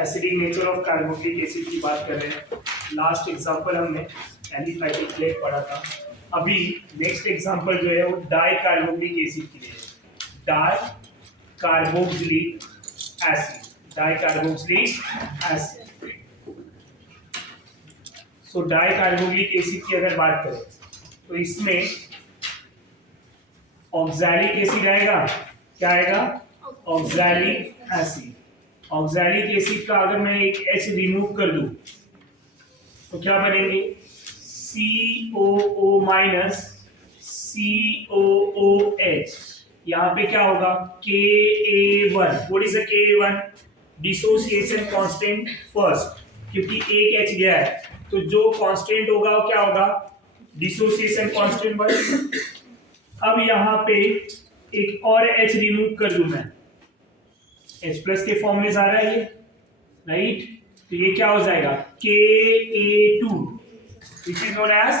Acidic nature of carboxylic acid की बात कर रहे हैं। लास्ट एग्जांपल हमने एलिफैटिक प्लेट पढ़ा था। अभी नेक्स्ट एग्जांपल जो है वो डाई कार्बोक्सिलिक एसिड के लिए है। Dicarboxylic acid, dicarboxylic acid. So dicarboxylic acid की अगर बात करें तो इसमें ऑक्सैलिक एसिड आएगा। क्या आएगा? Oxalic acid. ऑक्सैलिक एसिड का अगर मैं एक H रिमूव कर दूं तो क्या बनेंगे? COO minus COOH। यहाँ पे क्या होगा? Ka1। What is the Ka1? Dissociation constant first, क्योंकि एक H गया है तो जो कांस्टेंट होगा वो क्या होगा? डिसोसिएशन कांस्टेंट बनेगा। अब यहाँ पे एक और H रिमूव कर दूं मैं, H प्लस के फॉर्म में जा रहा है ये, राइट? तो ये क्या हो जाएगा? Ka2 which is known as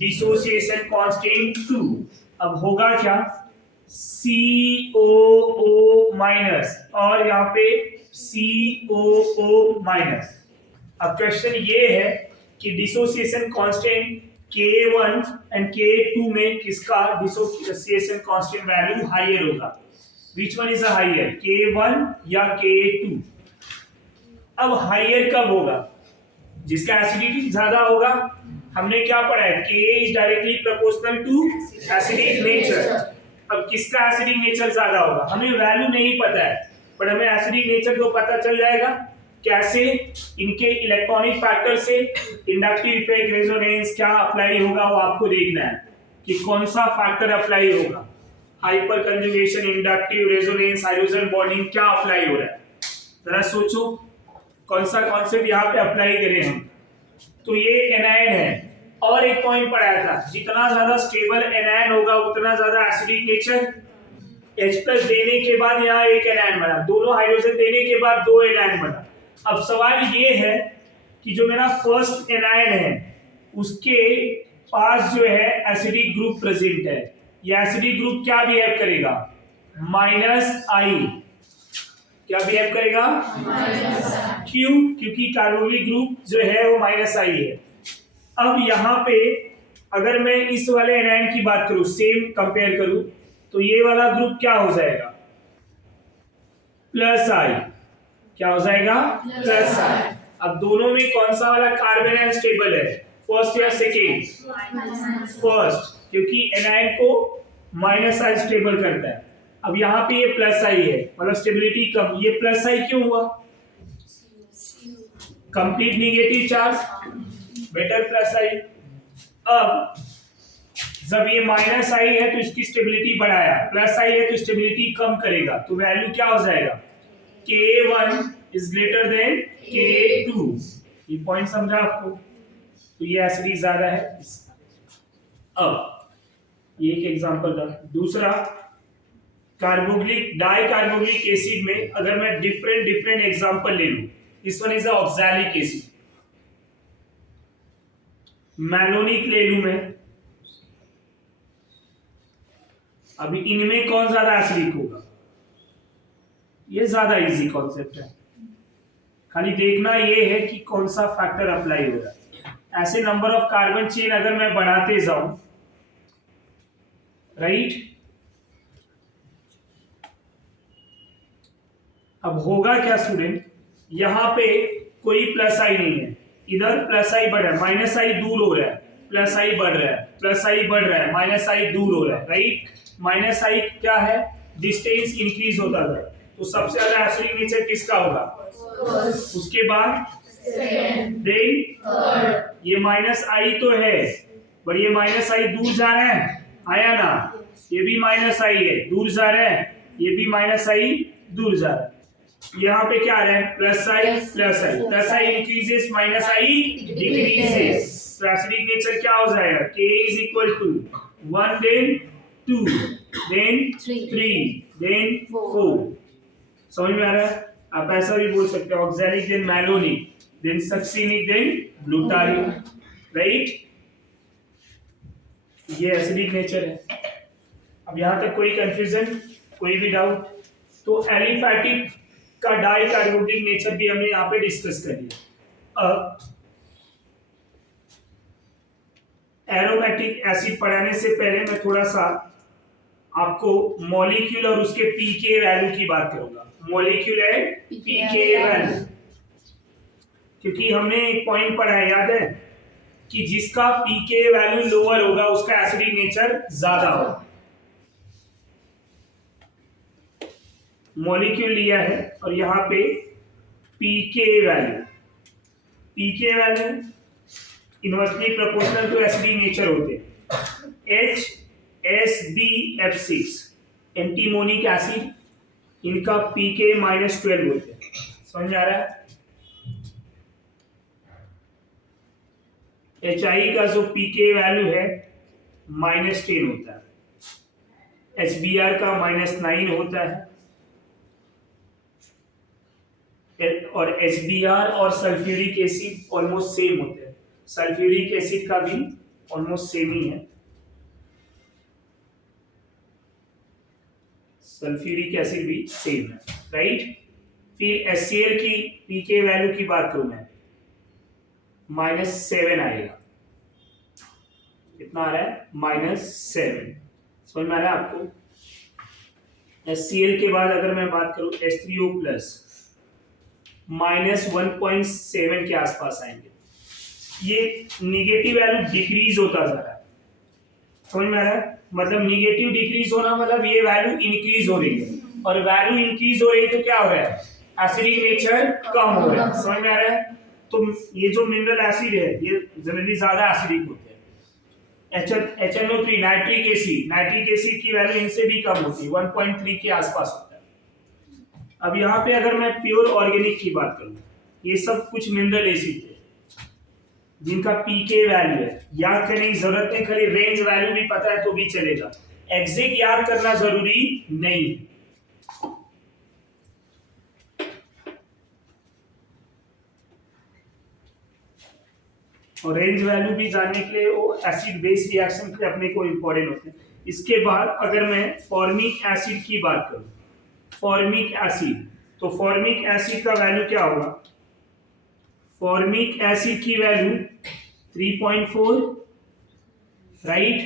dissociation constant 2। अब होगा क्या? COO माइनस और यहाँ पे COO माइनस। अब क्वेश्चन ये है कि dissociation constant K1 and K2 में किसका डिसोसिएशन कांस्टेंट वैल्यू हायर होगा? Which one is the higher, K1 या K2? अब हायर कब होगा? जिसका एसिडिटी ज्यादा होगा। हमने क्या पढ़ा है? K is directly proportional to acidic nature। अब किसका एसिडिक नेचर ज्यादा होगा? हमें वैल्यू नहीं पता है, पर हमें एसिडिक नेचर तो पता चल जाएगा। कैसे? इनके इलेक्ट्रॉनिक फैक्टर से इंडक्टिव इफेक्ट, रेजोनेंस क्या अप्लाई होगा वो आपको देखना है कि कौन सा फैक्टर अप्लाई होगा। Hyper conjugation, inductive, resonance, hydrogen bonding क्या अप्लाई हो रहा है? जरा सोचो कौन सा कॉन्सेप्ट यहाँ पे अप्लाई करें हम। तो ये एनायन है। और एक पॉइंट पढ़ाया था, जितना ज्यादा स्टेबल एनायन होगा उतना ज्यादा एसिडिक नेचर। H प्लस देने के बाद यहाँ एक एनायन बना, दोनों हाइड्रोजन देने के बाद दो एनायन बना। अब सवाल ये है कि जो मेरा फर्स्ट एनायन है उसके पास जो है एसिडिक ग्रुप प्रेजेंट है। ये एसिडिक ग्रुप क्या बिहेव करेगा? -I। क्या बिहेव करेगा? क्यों? क्योंकि कार्बोक्सिलिक ग्रुप जो है वो -I है। अब यहाँ पे अगर मैं इस वाले एनायन की बात करूं, सेम कंपेयर करूं, तो ये वाला ग्रुप क्या हो जाएगा? +I। क्या हो जाएगा? +I। अब दोनों में कौन सा वाला कार्बन है स्टेबल है? फर्स्ट या सेकेंड? फर्स्ट, क्योंकि एनायन को -I स्टेबल करता है। अब यहाँ पे ये +I है, मतलब स्टेबिलिटी कम। ये +I क्यों हुआ? Complete negative charge, better +I। अब जब ये -I है तो इसकी स्टेबिलिटी बढ़ाया, +I है तो स्टेबिलिटी कम करेगा, तो वैल्यू क्या हो जाएगा? K1 is greater then K2। ये पॉइंट समझा आपको? तो ये एसिडिक ज्यादा है। अब ये एक एग्जांपल था। दूसरा, कार्बोक्सिलिक डाई कार्बोक्सिलिक एसिड में अगर मैं डिफरेंट एग्जांपल ले लूं, this one is the oxalic acid. Malonic ले लूं मैं। अभी इनमें कौन ज्यादा एसिडिक होगा? ये ज्यादा इजी कॉन्सेप्ट है, खाली देखना ये है कि कौन सा फैक्टर अप्लाई हो रहा है। ऐसे नंबर ऑफ कार्बन चेन अगर मैं बढ़ाते जाऊं, राइट, अब होगा क्या स्टूडेंट? यहां पे कोई +I नहीं है, इधर +I बढ़ रहा है, -I दूर हो रहा है, +I बढ़ रहा है, +I बढ़ रहा है, -I दूर हो रहा है, राइट? -I क्या है? डिस्टेंस इंक्रीज होता है। तो सबसे ज्यादा एसिडिक नेचर किसका होगा? उसके बाद देन ये -I तो है, पर ये -I दूर जा रहा है, आया ना? ये भी -I है, दूर जा रहा है, ये भी -I दूर जा रहा है। यहाँ पे क्या आ रहा है? +I increases, -I decreases. तो एसिडिक नेचर क्या हो जाएगा? K is equal to 1 then 2 then 3 then 4। समझ में आ रहा है? आप ऐसा भी बोल सकते हो, oxalic then malonic then succinic then glutaric, right? ये एसिडिक नेचर है। अब यहां तक कोई कंफ्यूजन, कोई भी डाउट? तो एलिफैटिक का डाई कार्बोनिक नेचर भी हमने यहाँ पे डिस्कस कर लिया। एरोमेटिक एसिड पढ़ाने से पहले मैं थोड़ा सा आपको मॉलिक्यूल और उसके पीके वैल्यू की बात करूंगा। मॉलिक्यूल एंड पीके वैल्यू, क्योंकि हमने एक पॉइंट पढ़ा है, याद है, कि जिसका पीके वैल्यू लोअर होगा उसका एसिडिक नेचर ज्यादा होगा। मॉलिक्यूल लिया है और यहाँ पे pK value inversely proportional to acidic nature होते हैं। HSBF6 एंटीमोनिक एसिड, इनका पीके -12 होते हैं। समझ आ रहा है? HI का जो पीके वैल्यू है -10 होता है। HBr का -9 होता है। और HBr और सल्फ्यूरिक एसिड ऑलमोस्ट सेम होते हैं। सल्फ्यूरिक एसिड का भी ऑलमोस्ट सेम ही है। सल्फ्यूरिक एसिड भी सेम है, राइट। फिर HCl की पीके वैल्यू की बात करूं मैं, -7 आएगा। कितना आ रहा है? -7। समझ में आ रहा है आपको? HCl के बाद अगर मैं बात करूं H3O प्लस, -1.7 के आसपास आएंगे। ये निगेटिव वैल्यू डिक्रीज होता जा रहा है। समझ में आ रहा है? मतलब निगेटिव डिक्रीज होना मतलब ये वैल्यू इंक्रीज हो रही है, और वैल्यू इंक्रीज हो रही है तो क्या हो रहा है? एसिडिक नेचर कम हो रहा है। समझ में आ रहा है? तो ये जो मिनरल एसिड है ये जनरली ज्यादा एसिडिक होते हैं। HNO3 नाइट्रिक एसिड की वैल्यू इनसे भी कम होती है, 1.3 के आसपास होता है। अब यहाँ पे अगर मैं प्योर ऑर्गेनिक की बात करूं, ये सब कुछ मिनरल एसिड थे जिनका पीके वैल्यू है, याद करने की जरूरत नहीं, खाली रेंज वैल्यू भी पता है तो भी चलेगा, एग्जैक्ट याद करना जरूरी नहीं। और रेंज वैल्यू भी जानने के लिए वो एसिड बेस रिएक्शन के अपने को इंपॉर्टेंट होते हैं। इसके बाद अगर मैं फॉर्मिक एसिड की बात करूं, फॉर्मिक एसिड, तो फॉर्मिक एसिड का वैल्यू क्या होगा? फॉर्मिक एसिड की value 3.4, right.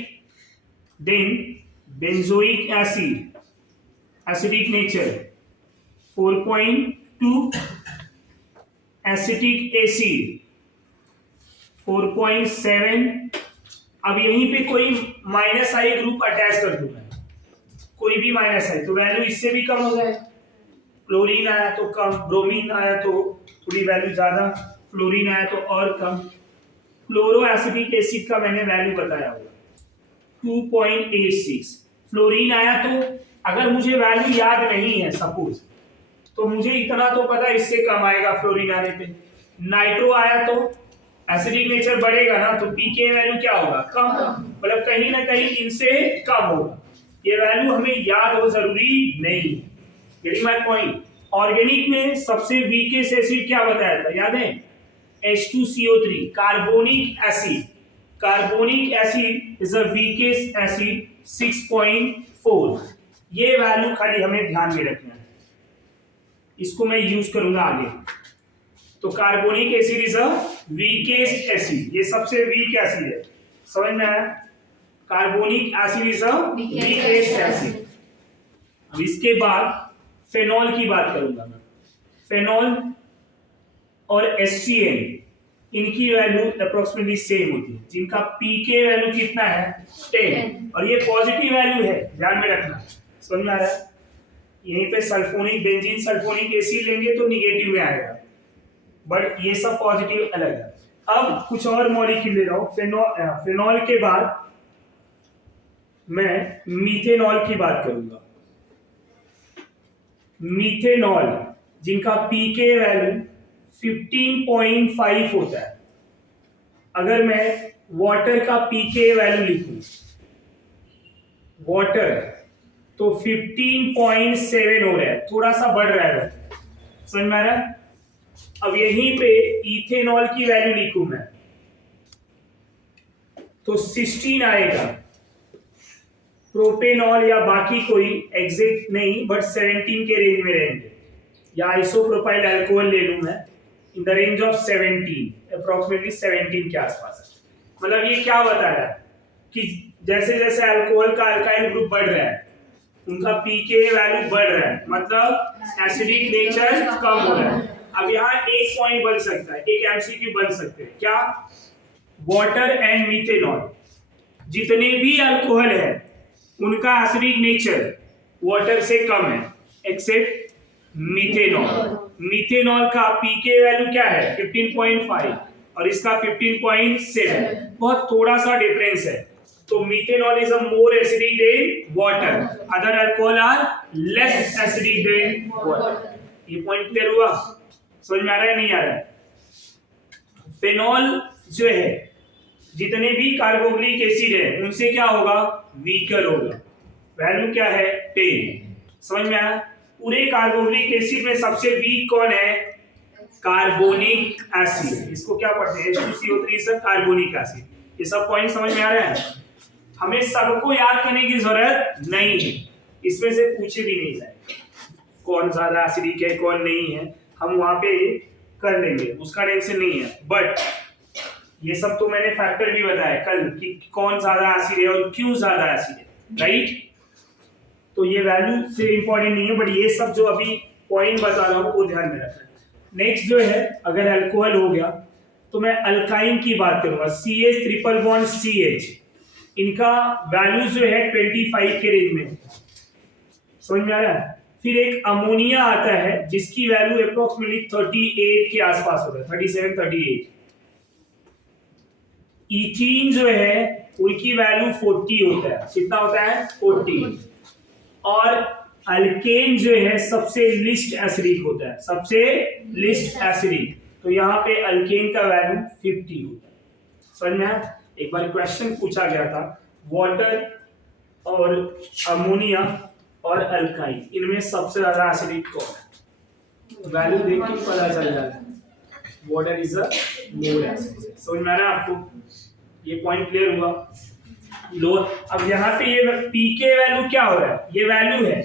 Then benzoic acid acidic nature 4.2, acetic acid 4.7। अब यहीं पे कोई -I ग्रुप अटैच कर दूंगा, कोई भी -I, तो वैल्यू इससे भी कम हो जाएगा। क्लोरीन आया तो कम, ब्रोमीन आया तो थोड़ी वैल्यू ज्यादा, फ्लोरीन आया तो और कम। फ्लोरो एसिडिक एसिड का मैंने वैल्यू बताया होगा 2.86। फ्लोरीन आया तो अगर मुझे वैल्यू याद नहीं है सपोज, तो मुझे इतना तो पता है इससे कम आएगा फ्लोरीन आने पे। नाइट्रो आया तो एसिडिक नेचर बढ़ेगा ना, तो पीके वैल्यू क्या होगा? कम। मतलब कहीं ना कहीं इनसे कम होगा। ये वैल्यू हमें याद हो जरूरी नहीं। Getting my point? ऑर्गेनिक में सबसे वीकेस्ट एसिड क्या बताया था, याद है? H2CO3 carbonic acid. Carbonic acid is the weakest acid 6.4। ये वैल्यू खाली हमें ध्यान में रखना है, इसको मैं यूज करूंगा आगे। तो carbonic acid is a weakest acid, ये सबसे वीक एसिड है। समझ में आया? Carbonic acid is a weakest acid. अब इसके बाद फेनॉल की बात करूंगा मैं। फेनॉल और HCl, इनकी वैल्यू अप्रोक्सीमेटली सेम होती है, जिनका पीके वैल्यू कितना है? 10। और ये पॉजिटिव वैल्यू है, ध्यान में रखना। समझ में आ रहा है? यहीं पे सल्फोनिक बेंजीन सल्फोनिक एसिड लेंगे तो निगेटिव में आएगा, बट ये सब पॉजिटिव अलग है। अब कुछ और मॉलिक्यूल ले रहा हूं। फेनॉल के बाद मैं मीथेनॉल की बात करूंगा। मीथेनॉल जिनका पीके वैल्यू 15.5 होता है। अगर मैं वाटर का पीके वैल्यू लिखूं, वाटर, तो 15.7 हो रहा है, थोड़ा सा बढ़ रहा है। समझ में आ रहा है? अब यहीं पे इथेनॉल की वैल्यू लिखूं मैं, तो 16 आएगा। प्रोपेनॉल या बाकी कोई एग्जैक्ट नहीं बट 17 के रेंज में रहेंगे, या आइसोप्रोपाइल अल्कोहल ले लूं मैं in the range of 17, approximately 17 के आसपास। मतलब ये क्या बता रहा है कि जैसे जैसे अल्कोहल का अल्काइल ग्रुप बढ़ रहा है उनका पीके वैल्यू बढ़ रहा है, मतलब एसिडिक नेचर कम हो रहा है। अब यहाँ एक पॉइंट बन सकता है, एक एमसीक्यू बन सकते हैं, क्या? वाटर एंड मीथेनॉल, जितने भी अल्कोहल है उनका एसिडिक नेचर वाटर से कम है एक्सेप्ट मीथेनॉल। मीथेनॉल का पीके वैल्यू क्या है? 15.5 और इसका 15.7, बहुत थोड़ा सा डिफरेंस है। तो methanol is a more acidic than water. Other alcohol are less acidic than water. ये पॉइंट क्लियर हुआ? समझ में आ रहा है नहीं आ रहा है? फेनॉल जो है, जितने भी कार्बोक्सिलिक एसिड है उनसे क्या होगा? वीकर होगा। वैल्यू क्या है? 10। समझ में आया? पूरे कार्बोक्सिलिक एसिड में सबसे वीक कौन है? Carbonic acid. इसको क्या पढ़ते हैं? H2CO3 is a carbonic acid. ये सब पॉइंट समझ में आ रहा है? हमें सबको याद करने की जरूरत नहीं है, इसमें से पूछे भी नहीं जाए कौन ज्यादा एसिडिक है कौन नहीं है, हम वहां पे कर लेंगे, उसका टेंशन नहीं है। बट ये सब तो मैंने फैक्टर भी बताया कल कि कौन ज्यादा एसिड है और क्यों ज्यादा एसिड है, राइट? तो ये वैल्यू से इंपॉर्टेंट नहीं है, बट ये सब जो अभी पॉइंट बता रहा हूँ वो ध्यान में रखना। नेक्स्ट जो है, अगर अल्कोहल हो गया तो मैं अल्काइन की बात करूंगा। CH ट्रिपल बॉन्ड CH, इनका वैल्यू जो है 25 के रेंज में, समझ में आ रहा है? फिर एक अमोनिया आता है जिसकी वैल्यू अप्रोक्सीमेटली 38 के आसपास होता है, 37 38। इथीन जो है उनकी वैल्यू 40 होता है। कितना होता है? 40। और अल्केन जो है सबसे लिस्ट एसिडिक होता है, सबसे लिस्ट एसिडिक, तो यहाँ पे अल्केन का वैल्यू 50 होता है। समझ में आया? एक बार क्वेश्चन पूछा गया था, वाटर और अमोनिया और अल्काइन, इनमें सबसे ज्यादा एसिडिक कौन है? वैल्यू देख के पता चल जाता है, water is a more acidic. समझ में आ रहा है आपको? ये पॉइंट क्लियर हुआ? लो, अब यहाँ पे ये पीके वैल्यू क्या हो रहा है? ये वैल्यू है,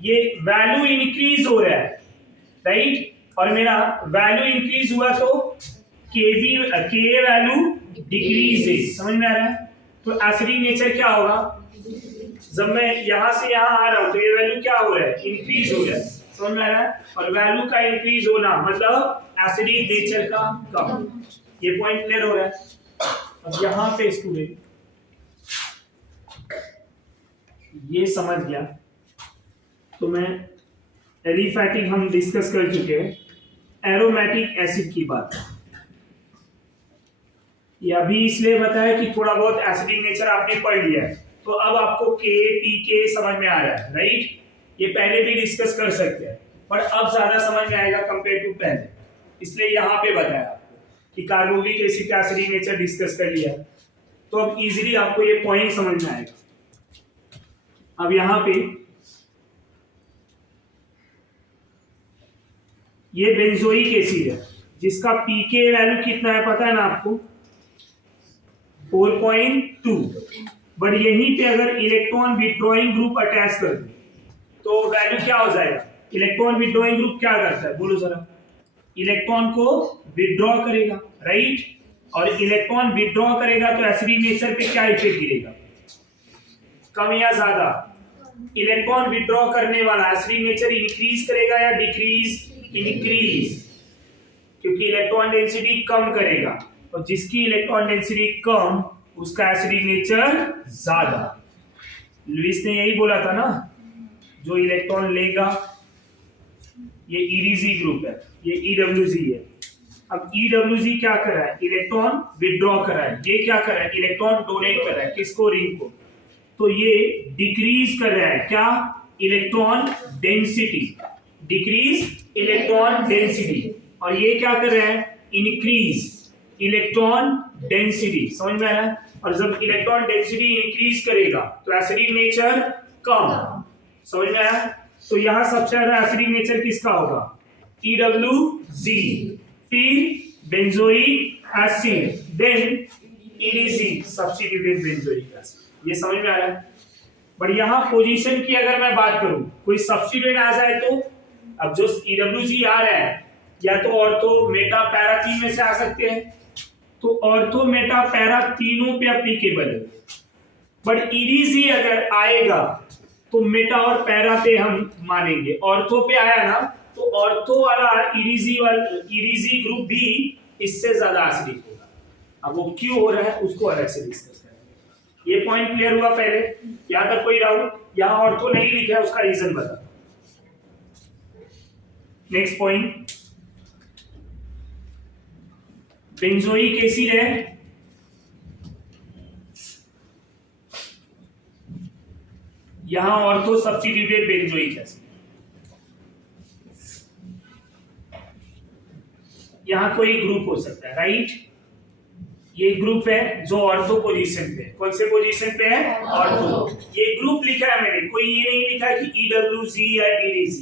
ये वैल्यू इंक्रीज हो रहा है, राइट? और मेरा वैल्यू इंक्रीज हुआ तो के वैल्यू डिक्रीज है। समझ में आ रहा है? तो एसिडिक नेचर क्या होगा? जब मैं यहां से यहां आ रहा हूं तो ये वैल्यू क्या हो रहा है? इंक्रीज हो रहा है। समझ में आ रहा है? और वैल्यू का इंक्रीज होना मतलब एसिडिक नेचर का कम। ये पॉइंट क्लियर हो रहा है? अब यहां पे स्टूडेंट ये समझ गया तो मैं एलिफैटिक हम डिस्कस कर चुके हैं, एरोमेटिक एसिड की बात। ये अभी इसलिए बताया कि थोड़ा बहुत एसिडिक नेचर आपने पढ़ लिया है, तो अब आपको के पीके समझ में आ रहा है, राइट? ये पहले भी डिस्कस कर सकते हैं पर अब ज्यादा समझ में आएगा कंपेयर टू पहले, इसलिए यहाँ पे बताया आपको कि कार्बोक्सिलिक एसिड का एसिडिक नेचर डिस्कस कर लिया, तो अब इजीली आपको ये पॉइंट समझ में आएगा। अब यहाँ पे ये बेंजोइक एसिड है जिसका पीके वैल्यू कितना है पता है ना आपको? 4.2। बट यहीं पे अगर इलेक्ट्रॉन विड्रॉइंग ग्रुप अटैच कर दे तो वैल्यू क्या हो जाएगा? इलेक्ट्रॉन विड्रॉइंग ग्रुप क्या करता है बोलो जरा? इलेक्ट्रॉन को विड्रॉ करेगा, राइट? और इलेक्ट्रॉन विड्रॉ करेगा तो एसिडिक नेचर पे क्या इफेक्ट गिरेगा? कम या ज्यादा? इलेक्ट्रॉन विड्रॉ करने वाला एसिडिक नेचर इंक्रीज करेगा या डिक्रीज? इंक्रीज, क्योंकि इलेक्ट्रॉन डेंसिटी कम करेगा, और जिसकी इलेक्ट्रॉन डेंसिटी कम उसका एसिडिक नेचर ज्यादा। लुईस ने यही बोला था ना, जो इलेक्ट्रॉन लेगा, ये EDZ ग्रुप है, ये EWZ है। अब EWZ क्या कर रहा है? इलेक्ट्रॉन विड्रॉ कर रहा है। ये क्या कर रहा है? इलेक्ट्रॉन डोनेट कर रहा है। किसको? रिंग को। तो ये डिक्रीज कर रहा है क्या? Electron density, decrease electron density. और ये क्या कर रहा है? Increase electron density. समझ में आ रहा है? और जब इलेक्ट्रॉन डेंसिटी इंक्रीज करेगा तो एसिडिक नेचर कम। समझ में आया? तो यहां सबसे ज्यादा एसिडिक नेचर किसका होगा? EWZ, फिर benzoic acid, then EDZ, substituted benzoic acid. ये समझ में आ रहा है? बट यहाँ पोजीशन की अगर मैं बात करूं, कोई सब्स्टिट्यूएंट आ जाए तो अब जो EWG आ रहा है या तो ऑर्थो मेटा पैरा तीन में से आ सकते हैं, तो ऑर्थो मेटा पैरा तीनों पे एप्लीकेबल है। बट EDC अगर आएगा तो मेटा और पैरा पे हम मानेंगे। ऑर्थो पे आया ना तो ऑर्थो वाला EDC ग्रुप भी इससे ज्यादा एसिडिक होगा। अब वो क्यों हो रहा है उसको अलग से डिस्कस करेंगे। ये पॉइंट क्लियर हुआ पहले? यहां तक कोई डाउट? यहां ऑर्थो नहीं लिखा है उसका रीजन बता। नेक्स्ट पॉइंट, बेंजोइक एसिड है, यहां ऑर्थो सब्स्टिट्यूटेड बेंजोइक एसिड, यहां कोई ग्रुप हो सकता है, राइट? ये ग्रुप है जो ऑर्थो पोजीशन पे है। कौन से पोजीशन पे है? ऑर्थो। ये ग्रुप लिखा है मैंने, कोई ये नहीं लिखा कि EWG या EDC,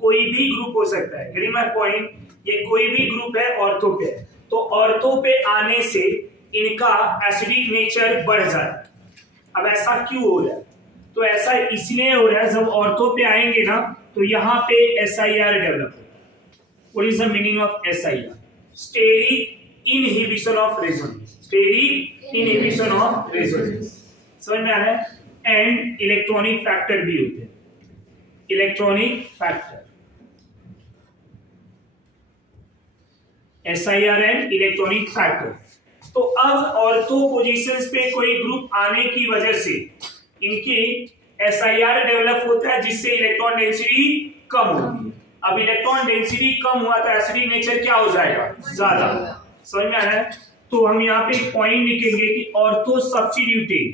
कोई भी ग्रुप हो सकता है। Getting my point? ये कोई भी ग्रुप है ऑर्थो पे है, तो ऑर्थो पे आने से इनका एसिडिक नेचर बढ़ जाता है। अब ऐसा क्यों हो रहा है? तो ऐसा इसलिए हो रहा है, जब ऑर्थो पे आएंगे ना तो यहाँ पे SIR डेवलप होगा। What is the meaning of SIR? Steric inhibition of resonance. Steric inhibition of resonance, समझ में आ रहा है? एंड इलेक्ट्रॉनिक फैक्टर भी होते हैं, electronic factor, SIR and electronic factor. तो अब ऑर्थो पोजीशंस पे कोई ग्रुप आने की वजह से इनकी SIR डेवलप होता है, जिससे इलेक्ट्रॉन डेंसिटी कम होती है। अब इलेक्ट्रॉन डेंसिटी कम हुआ तो एसिडिक नेचर क्या हो जाएगा? ज्यादा। समझ में आ रहा है? तो हम यहाँ पे एक पॉइंट लिखेंगे कि ortho substituted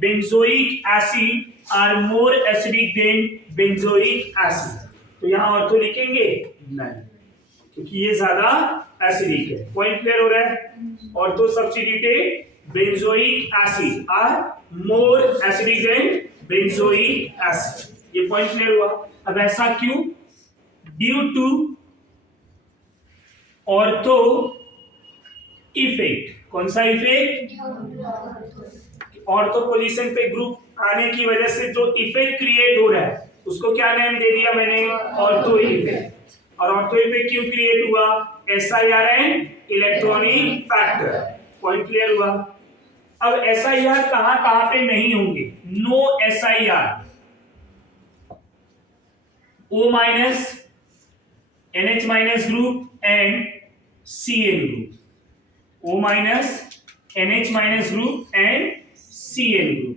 benzoic acid are more acidic than benzoic acid. तो यहाँ ऑर्थो लिखेंगे नहीं, क्योंकि ये ज्यादा एसिडिक है। पॉइंट क्लियर हो रहा है? Ortho substituted benzoic acid are more acidic than benzoic acid। ये पॉइंट क्लियर हुआ? अब ऐसा क्यों? Due to ortho effect. कौन सा इफेक्ट? ऑर्थो पोजीशन पे ग्रुप आने की वजह से जो इफेक्ट क्रिएट हो रहा है उसको क्या नाम दे दिया मैंने? Ortho effect. और ऑर्थो इफेक्ट क्यों क्रिएट हुआ? SIR and electronic factor. Point clear हुआ? अब SIR कहां पे नहीं होंगे? No SIR, O minus NH minus group and CN group, O minus NH minus group and CN group.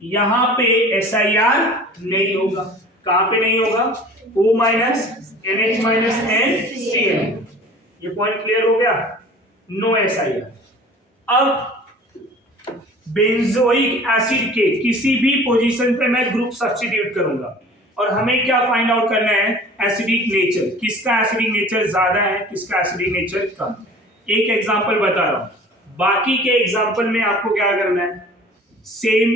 यहां पे SIR नहीं होगा। कहां पे नहीं होगा? O minus NH minus and CN। ये पॉइंट क्लियर हो गया? No SIR। अब बेंजोइक एसिड के किसी भी पोजीशन पे मैं ग्रुप सब्स्टिट्यूट करूंगा और हमें क्या फाइंड आउट करना है? Acidic nature. किसका एसिडिक नेचर ज्यादा है, किसका एसिडिक नेचर कम। एक एग्जांपल बता रहा हूं, बाकी के एग्जांपल में आपको क्या करना है? सेम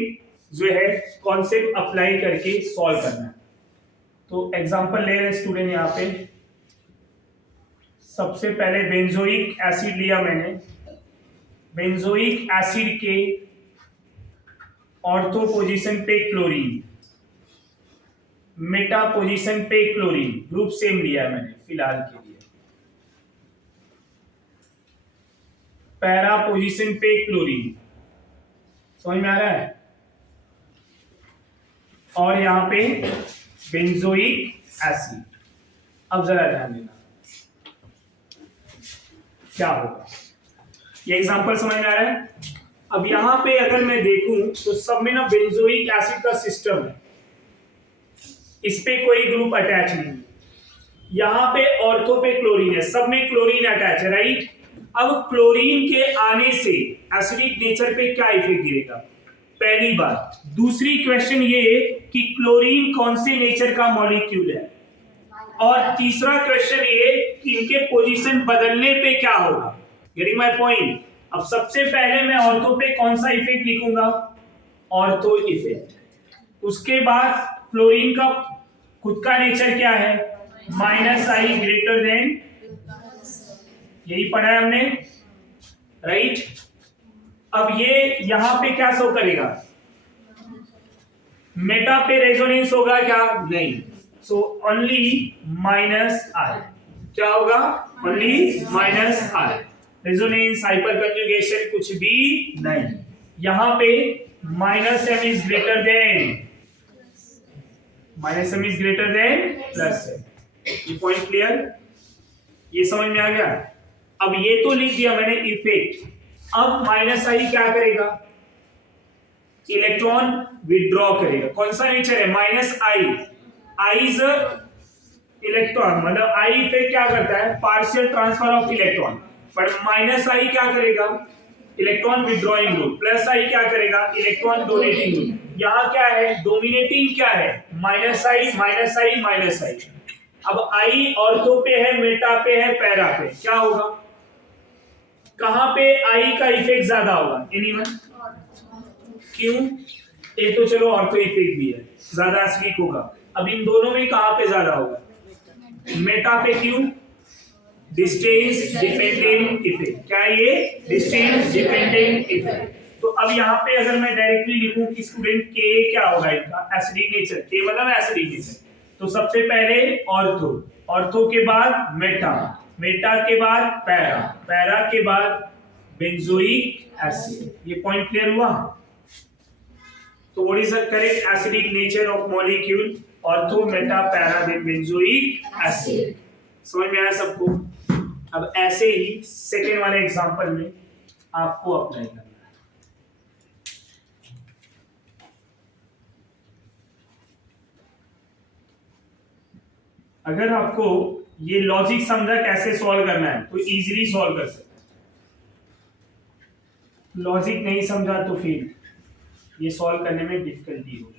जो है कॉन्सेप्ट अप्लाई करके सॉल्व करना है। तो एग्जांपल ले रहे स्टूडेंट, यहाँ पे सबसे पहले बेंजोइक एसिड लिया मैंने। बेंजोइक एसिड के ऑर्थो पोजीशन पे क्लोरीन, मेटा पोजीशन पे क्लोरीन, ग्रुप सेम लिया है मैंने फिलहाल के लिए। पैरा पोजीशन पे क्लोरीन, समझ में आ रहा है? और यहां पे बेंजोइक एसिड। अब जरा ध्यान देना क्या होगा। ये एग्जांपल समझ में आ रहा है? अब यहां पे अगर मैं देखूं तो सब में ना बेंजोइक एसिड का सिस्टम है, इस पे कोई ग्रुप अटैच नहीं है। यहां पे ऑर्थो पे क्लोरीन है, सब में क्लोरीन अटैच है, राइट? अब क्लोरीन के आने से एसिडिक नेचर पे क्या इफेक्ट गिरेगा? पहली बात। दूसरी क्वेश्चन ये कि क्लोरीन कौन से नेचर का मॉलिक्यूल है? और तीसरा क्वेश्चन ये कि इनके पोजीशन बदलने पे क्या होगा? Getting my point? अब सबसे पहले मैं ऑर्थो पे कौन सा इफेक्ट लिखूंगा? Ortho effect. उसके बाद क्लोरीन का खुद का नेचर क्या है? -I ग्रेटर देन, यही पढ़ा है हमने, राइट? अब ये यहां पे क्या शो करेगा? मेटा पे रेजोनेंस होगा क्या? नहीं। So only minus I. क्या होगा? Only minus I. Resonance, hyperconjugation कुछ भी नहीं। यहां पे minus M is greater than plus M. ये पॉइंट क्लियर? ये समझ में आ गया? अब ये तो लिख दिया मैंने इफेक्ट। अब माइनस आई क्या करेगा? इलेक्ट्रॉन विड्रॉ करेगा। कौन सा नेचर है? Minus I. I is electron, मतलब आई इफेक्ट क्या करता है? Partial transfer of electron. But minus I क्या करेगा? Electron withdrawing rule. Plus I क्या करेगा? Electron donating rule. यहां क्या है? डोमिनेटिंग क्या है? Minus I minus I minus I. अब आई ऑर्थो पे है, मेटा पे है, पैरा पे। क्या होगा? कहां पे आई का इफेक्ट ज्यादा होगा? एनीवन? क्यों? ये तो चलो ऑर्थो इफेक्ट भी है, ज्यादा एसिडिक होगा। अब इन दोनों में कहां पे ज्यादा होगा? मेटा पे। क्यों? Distance dependent effect. क्या ये? Distance dependent effect. तो अब यहाँ पे अगर मैं डायरेक्टली लिखूं कि स्टूडेंट के क्या होगा इनका? Acidic nature. के मतलब एसिडिक नेचर। तो सबसे पहले ऑर्थो, ऑर्थो के बाद मेटा, मेटा के बाद पैरा, पैरा के बाद बेंजोइक एसिड। ये पॉइंट क्लियर हुआ? तो what is the correct acidic nature of molecule? Ortho, meta, para, then benzoic acid. समझ में आया सबको? अब ऐसे ही सेकेंड वाले एग्जांपल में आपको अप्लाई करना है। अगर आपको ये लॉजिक समझा कैसे सॉल्व करना है तो इजीली सॉल्व कर सकते हैं। लॉजिक नहीं समझा तो फिर ये सॉल्व करने में डिफिकल्टी होगी।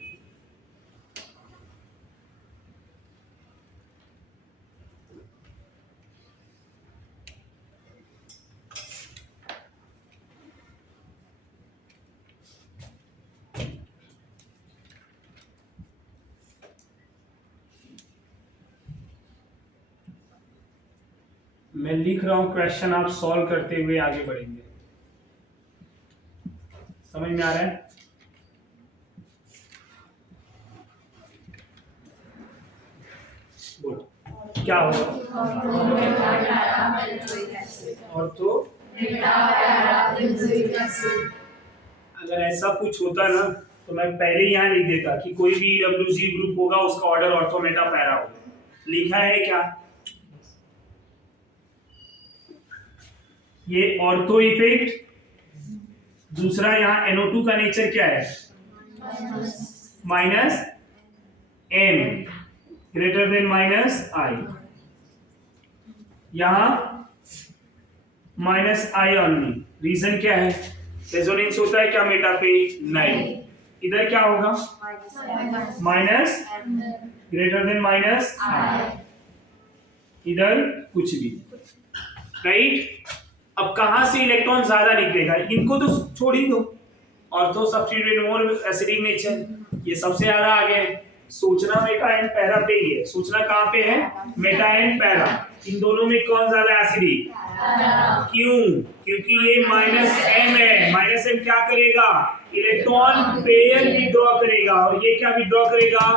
मैं लिख रहा हूं क्वेश्चन, आप सॉल्व करते हुए आगे बढ़ेंगे। समझ में आ रहा है? क्या होगा? और तो अगर ऐसा कुछ होता ना तो मैं पहले यहां लिख देता कि कोई भी EWG ग्रुप होगा उसका ऑर्डर ऑर्थो, मेटा, पैरा होगा। लिखा है क्या? ये ऑर्थो इफेक्ट। दूसरा यहां NO2 का नेचर क्या है? Minus M greater than minus I. यहां माइनस आई ओनली। रीजन क्या है? रेजोनेंस होता है क्या मेटा पे? नहीं। इधर क्या होगा? माइनस ग्रेटर देन माइनस आई। इधर कुछ भी। राइट? अब कहां से इलेक्ट्रॉन ज्यादा निकलेगा? इनको तो छोड़ ही दो। Ortho substitute more acidic nature, ये सबसे ज्यादा आगे है। सोचना मेटा एंड पैरा पे ही है। सोचना कहां पे है? Meta and para. इन दोनों में कौन ज्यादा एसिडिक? क्यों? क्योंकि ये माइनस एम है। माइनस एम क्या करेगा? इलेक्ट्रॉन पेयर विड्रॉ करेगा। और ये क्या विड्रॉ करेगा?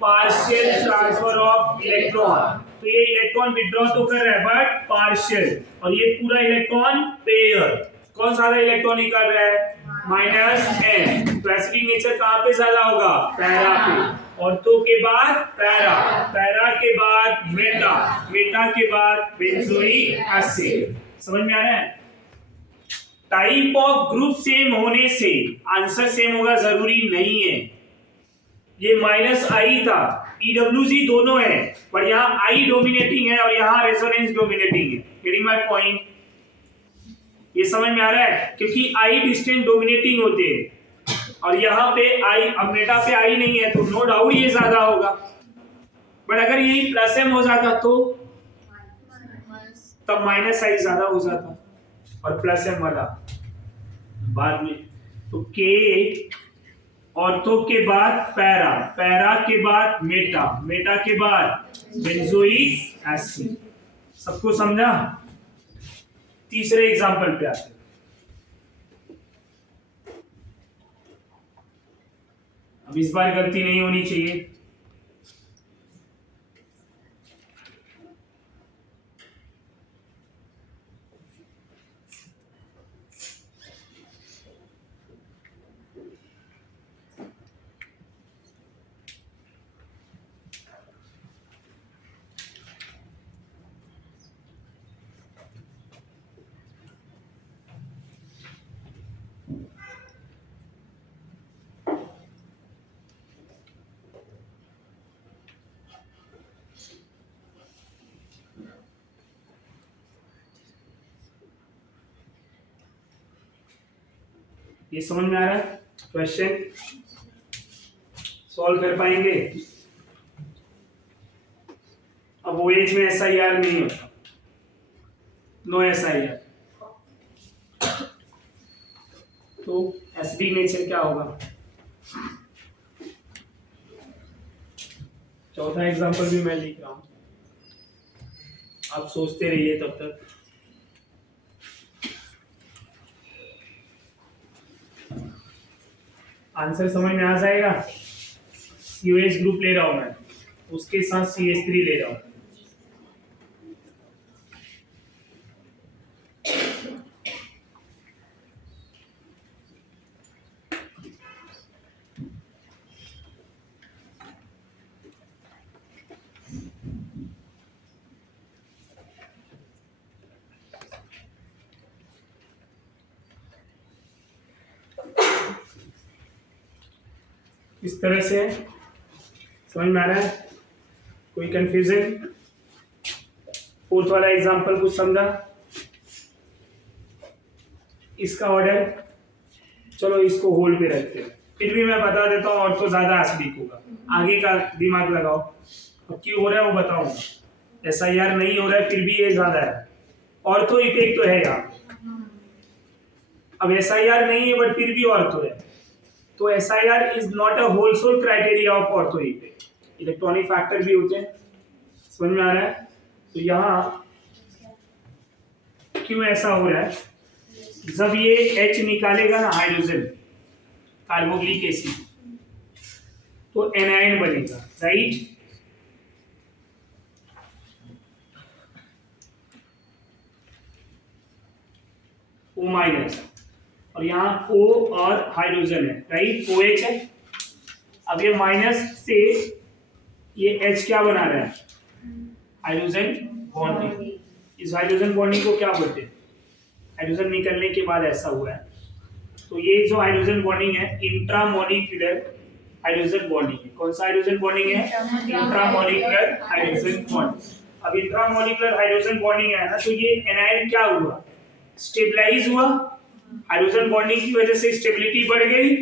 Partial transfer of electron. तो ये इलेक्ट्रॉन विड्रॉ तो कर रहा है बट पार्शियल, और ये पूरा इलेक्ट्रॉन पेयर। कौन ज्यादा इलेक्ट्रॉन निकाल रहा है? Minus M. तो एसिडिक नेचर कहां पे ज्यादा होगा? पैरा पे। ऑर्थो के बाद पैरा, पैरा के बाद मेटा, मेटा के बाद बेंजोइक एसिड। समझ में आ रहा है? टाइप ऑफ ग्रुप सेम होने से आंसर सेम होगा जरूरी नहीं है। ये माइनस आई था, EWG दोनों है, पर यहाँ आई डोमिनेटिंग है और यहाँ रेजोनेंस डोमिनेटिंग है। Getting my point? ये समझ में आ रहा है? क्योंकि आई डिस्टेंस डोमिनेटिंग होते हैं और यहाँ पे आई, अब मेटा पे आई नहीं है तो नो डाउट ये ज्यादा होगा। बट अगर यही प्लस एम हो जाता तो तब माइनस आई ज्यादा हो जाता और प्लस एम वाला बाद में। तो के ऑर्थो के बाद पैरा, पैरा के बाद मेटा, मेटा के बाद बेंजोइक एसिड। सबको समझा? तीसरे एग्जांपल पे आते हैं। अब इस बार गलती नहीं होनी चाहिए। ये समझ में आ रहा है? क्वेश्चन सॉल्व कर पाएंगे? अब OH में SIR नहीं होता, नो SIR, तो एसिडिक नेचर क्या होगा? चौथा एग्जांपल भी मैं लिख रहा हूं, आप सोचते रहिए तब तक। आंसर समझ में आ जाएगा। COH ग्रुप ले रहा हूं मैं, उसके साथ CH3 ले रहा हूं। इस तरह से समझ में आ रहा है? कोई कंफ्यूजन? फोर्थ वाला एग्जांपल कुछ समझा? इसका ऑर्डर चलो इसको होल्ड पे रखते हैं, फिर भी मैं बता देता हूँ और तो ज्यादा एसिडिक होगा, आगे का दिमाग लगाओ। अब क्यों हो रहा है वो बताऊंगा। SIR नहीं हो रहा है फिर भी ये ज्यादा है, ऑर्थो इफेक्ट तो है यहाँ। अब SIR नहीं है बट फिर भी ऑर्थो है, तो SIR is not a wholesale criteria of ortho effect. Electronic factor भी होते हैं, समझ में आ रहा है? तो यहाँ क्यों ऐसा हो रहा है? जब ये H निकालेगा ना हाइड्रोजन कार्बोक्सिलिक एसिड, तो एनायन बनेगा, राइट? O- और यहाँ O और हाइड्रोजन है, राइट? OH है। अब ये माइनस से ये H क्या बना रहा है? Hydrogen bonding. इस हाइड्रोजन बॉन्डिंग को क्या बोलते हैं? हाइड्रोजन निकलने के बाद ऐसा हुआ है। तो ये जो हाइड्रोजन बॉन्डिंग है इंट्रामोलिक्यूलर हाइड्रोजन बॉन्डिंग है। कौन सा हाइड्रोजन बॉन्डिंग है? Intramolecular hydrogen bonding. अब इंट्रामोलिक्यूलर हाइड्रोजन बॉन्डिंग है ना, तो ये एनायन क्या हुआ? स्टेबलाइज हुआ, हाइड्रोजन बॉन्डिंग की वजह से स्टेबिलिटी बढ़ गई,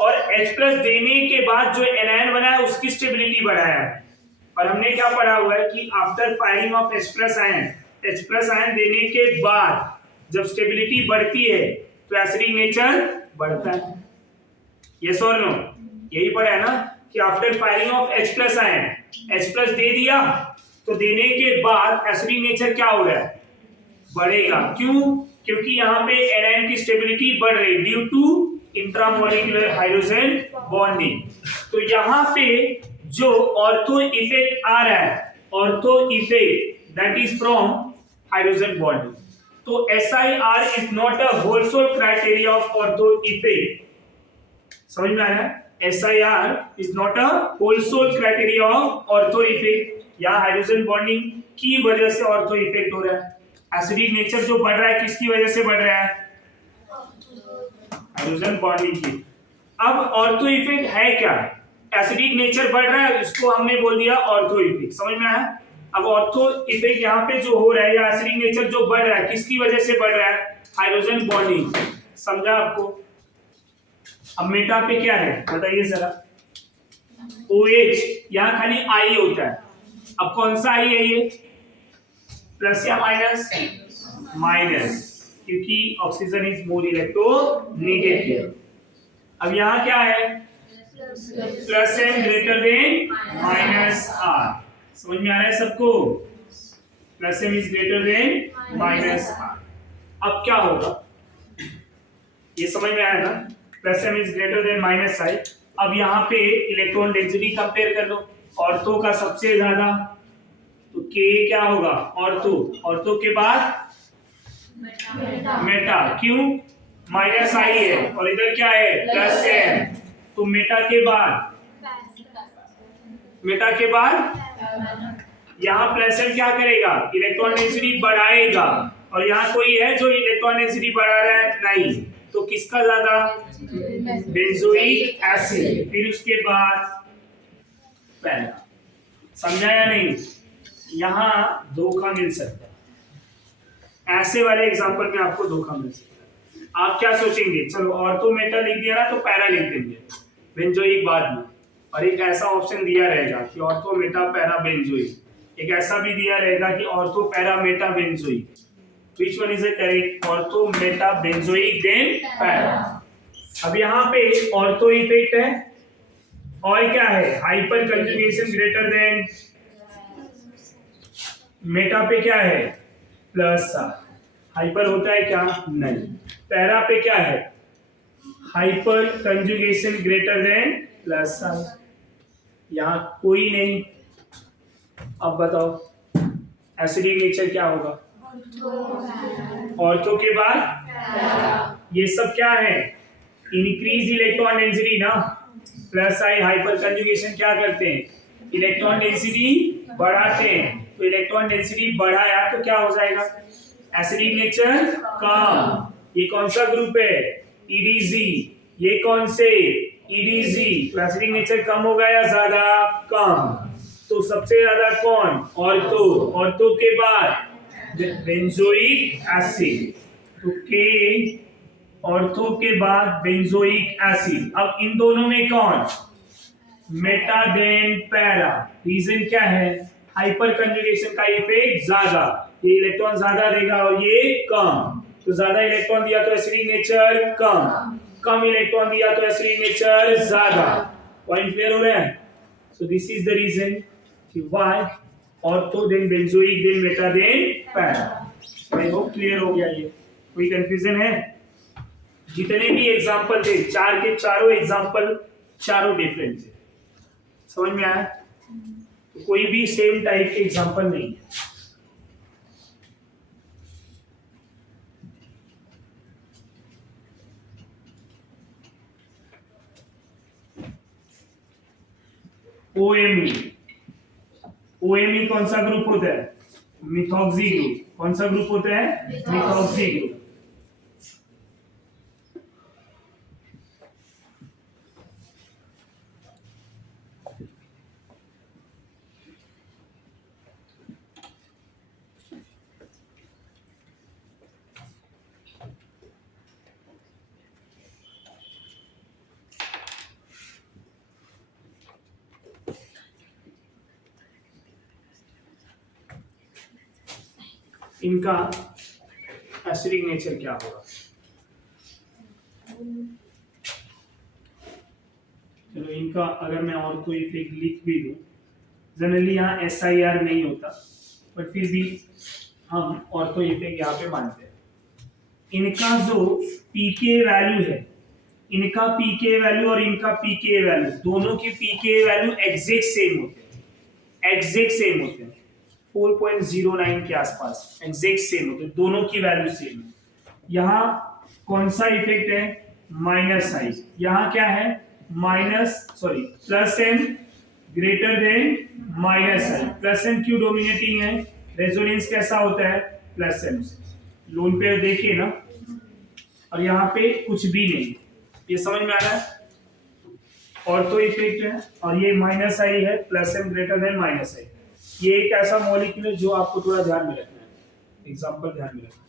और H+ देने के बाद जो एनायन बना है उसकी स्टेबिलिटी बढ़ाया है। और हमने क्या पढ़ा हुआ है कि after firing of H+ ion देने के बाद जब स्टेबिलिटी बढ़ती है तो एसिडिक नेचर बढ़ता है। यस और नो? यही पढ़ा है ना कि after firing of H+ ion, H+ दे दिया तो देने के बाद एसिडिक नेचर क्या हो रहा है? बढ़ेगा। क्यों? क्योंकि यहाँ पे एनायन की स्टेबिलिटी बढ़ रही due to intramolecular hydrogen bonding. तो यहाँ पे जो ऑर्थो इफेक्ट आ रहा है, ortho effect that is from hydrogen bonding. तो SIR is not a wholesale criteria of ortho effect. समझ में आया? SIR is not a wholesale criteria of ortho effect. यहाँ हाइड्रोजन बॉन्डिंग की वजह से ऑर्थो इफेक्ट हो रहा है। एसिडिक नेचर जो बढ़ रहा है किसकी वजह से बढ़ रहा है? हाइड्रोजन बॉन्डिंग की। अब ऑर्थो इफेक्ट है क्या? एसिडिक नेचर बढ़ रहा है, इसको हमने बोल दिया ऑर्थो इफेक्ट। समझ में आया? अब ऑर्थो इफेक्ट यहाँ पे जो हो रहा है या एसिडिक नेचर जो बढ़ रहा है किसकी वजह से बढ़ रहा है? Hydrogen bonding. समझा आपको? अब मेटा पे क्या है बताइए जरा? OH, यहाँ खाली I होता है। अब कौन सा I है ये? प्लस या माइनस? माइनस, क्योंकि ऑक्सीजन इज मोर इलेक्ट्रोनेगेटिव। अब यहाँ क्या है? Plus M greater than minus R। समझ में आ रहा है सबको? Plus M is greater than minus R। अब क्या होगा? ये समझ में आया ना? Plus M is greater than minus I। अब यहाँ पे इलेक्ट्रॉन डेंसिटी कंपेयर कर लो, ऑर्थो का सबसे ज्यादा, तो K क्या होगा, ऑर्थो के बाद मेटा, क्यों, माइनस आई है और इधर क्या है प्लस है, तो मेटा के बाद यहाँ प्लस एम क्या करेगा, इलेक्ट्रॉन डेंसिटी बढ़ाएगा, और यहाँ कोई है जो इलेक्ट्रॉन डेंसिटी बढ़ा रहा है, नहीं, तो किसका ज्यादा, बेंजोइक एसिड, फिर उसके बाद पहला, समझा या नहीं, यहाँ धोखा मिल सकता है, ऐसे वाले एग्जांपल में आपको धोखा मिल सकता है। आप क्या सोचेंगे, चलो ऑर्थो मेटा लिख दिया ना तो पैरा लिख देंगे, बेंजोइक बाद में, और एक ऐसा ऑप्शन दिया रहेगा कि ऑर्थो मेटा पैरा बेंजोइक, एक ऐसा भी दिया रहेगा कि ortho para meta benzoic, which one is the correct, ortho meta benzoic then para. अब यहाँ पे ऑर्थो इफेक्ट है और क्या है, hyperconjugation greater than, meta पे क्या है प्लस, हाइपर होता है क्या, नहीं, पैरा पे क्या है, hyperconjugation greater than plus, यहाँ कोई नहीं। अब बताओ एसिडिक नेचर क्या होगा, ऑर्थो के बाद ये सब क्या है, इंक्रीज इलेक्ट्रॉन डेंसिटी ना, प्लस आई, हाइपर कंजुगेशन क्या करते हैं, इलेक्ट्रॉन डेंसिटी बढ़ाते हैं, तो इलेक्ट्रॉन डेंसिटी बढ़ाया तो क्या हो जाएगा, एसिडिक नेचर कम, ये कौन सा ग्रुप है, ईडीजी, ये कौन से, ईडीजी, तो एसिडिक नेचर कम होगा या ज्यादा, कम, तो सबसे ज्यादा कौन, ऑर्थो के बाद बेंजोइक एसिड, तो के ऑर्थो के बाद बेंजोइक एसिड। अब इन दोनों में कौन, मेटा देन पैरा, रीजन क्या है, हाइपर कंजुगेशन का इफेक्ट ज्यादा, ये इलेक्ट्रॉन ज्यादा देगा और ये कम, तो ज्यादा इलेक्ट्रॉन दिया तो एसिडिक नेचर कम इलेक्ट्रॉन दिया तो एसिडिक नेचर ज्यादा। पॉइंट क्लियर हो रहा है, so this is the reason कि why ortho than benzoic than meta than para. I hope clear हो गया, ये कोई कंफ्यूजन है, जितने भी एग्जांपल थे चार के चारों एग्जांपल चारों डिफरेंट थे, समझ में आया, तो कोई भी सेम टाइप के एग्जांपल नहीं है। ओएमई कौन सा ग्रुप होता है, मिथॉक्सी ग्रुप, कौन सा ग्रुप होता है, मिथॉक्सी ग्रुप। इनका एसिडिक नेचर क्या होगा, चलो इनका अगर मैं और कोई इफेक्ट लिख भी दूं, जनरली यहाँ SIR नहीं होता, बट फिर भी हम ऑर्थो इफेक्ट यहाँ पे मानते हैं। इनका जो पीके वैल्यू है, इनका पीके वैल्यू और इनका पीके वैल्यू, दोनों की पीके वैल्यू एग्जैक्ट सेम होते हैं, 4.09 के आसपास एग्जैक्ट सेम होते हैं, दोनों की वैल्यू सेम है। यहाँ कौन सा इफेक्ट है, माइनस आई, यहाँ क्या है, plus M greater than minus I, plus M क्यों डोमिनेटिंग है, रेजोनेंस कैसा होता है, प्लस एम से, लोन पे देखिए ना, और यहाँ पे कुछ भी नहीं, ये समझ में आ रहा है, ऑर्थो इफेक्ट है और ये माइनस आई है, plus M greater than minus I, ये एक ऐसा मॉलिक्यूल है जो आपको थोड़ा ध्यान में रखना है, एग्जांपल ध्यान में रखना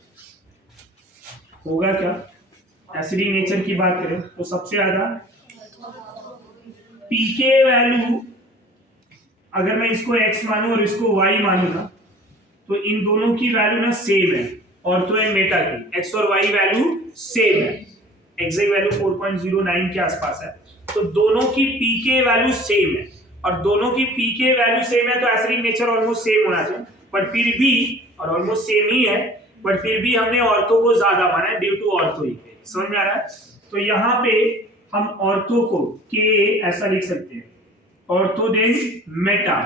होगा क्या, एसिडिक नेचर की बात करें तो सबसे ज्यादा पीके वैल्यू, अगर मैं इसको x मानूं और इसको y मानूं ना, तो इन दोनों की वैल्यू ना सेम है, ऑर्थो एंड मेटा की x और y वैल्यू सेम है, एग्जैक्ट वैल्यू 4.09 के आसपास है, तो दोनों की पीके वैल्यू सेम है, और दोनों की पीके वैल्यू सेम है तो एसिडिक नेचर ऑलमोस्ट सेम होना चाहिए, बट फिर भी, और ऑलमोस्ट सेम ही है, बट फिर भी हमने ऑर्थो को ज्यादा माना है ड्यू टू ऑर्थो इफेक्ट, समझ में आ रहा है। तो यहाँ पे हम ऑर्थो को के ऐसा लिख सकते हैं, ऑर्थो देन मेटा,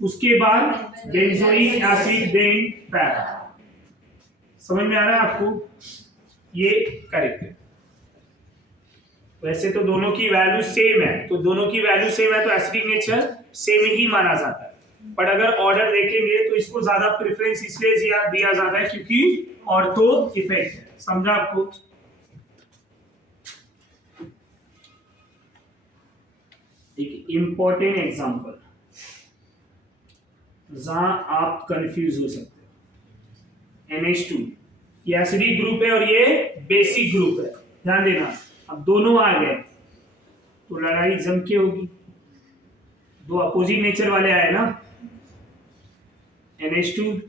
उसके बाद बेंजोइक एसिड देन पैरा। समझ में आ रहा है आपको? ये करेक्ट है। वैसे तो दोनों की वैल्यू सेम है, तो दोनों की वैल्यू सेम है तो एसिडिक नेचर सेम ही माना जाता है। पर अगर ऑर्डर देखेंगे तो इसको ज्यादा प्रेफरेंस इसलिए दिया जाता है क्योंकि ऑर्थो इफेक्ट है। समझा आपको? एक इंपॉर्टेंट एग्जांपल जहां आप कंफ्यूज हो सकते हो, NH2 ये एसिडिक ग्रुप है और ये बेसिक ग्रुप है, ध्यान देना। अब दोनों आ गए तो लड़ाई जम के होगी, दो अपोजिट नेचर वाले आए ना, NH2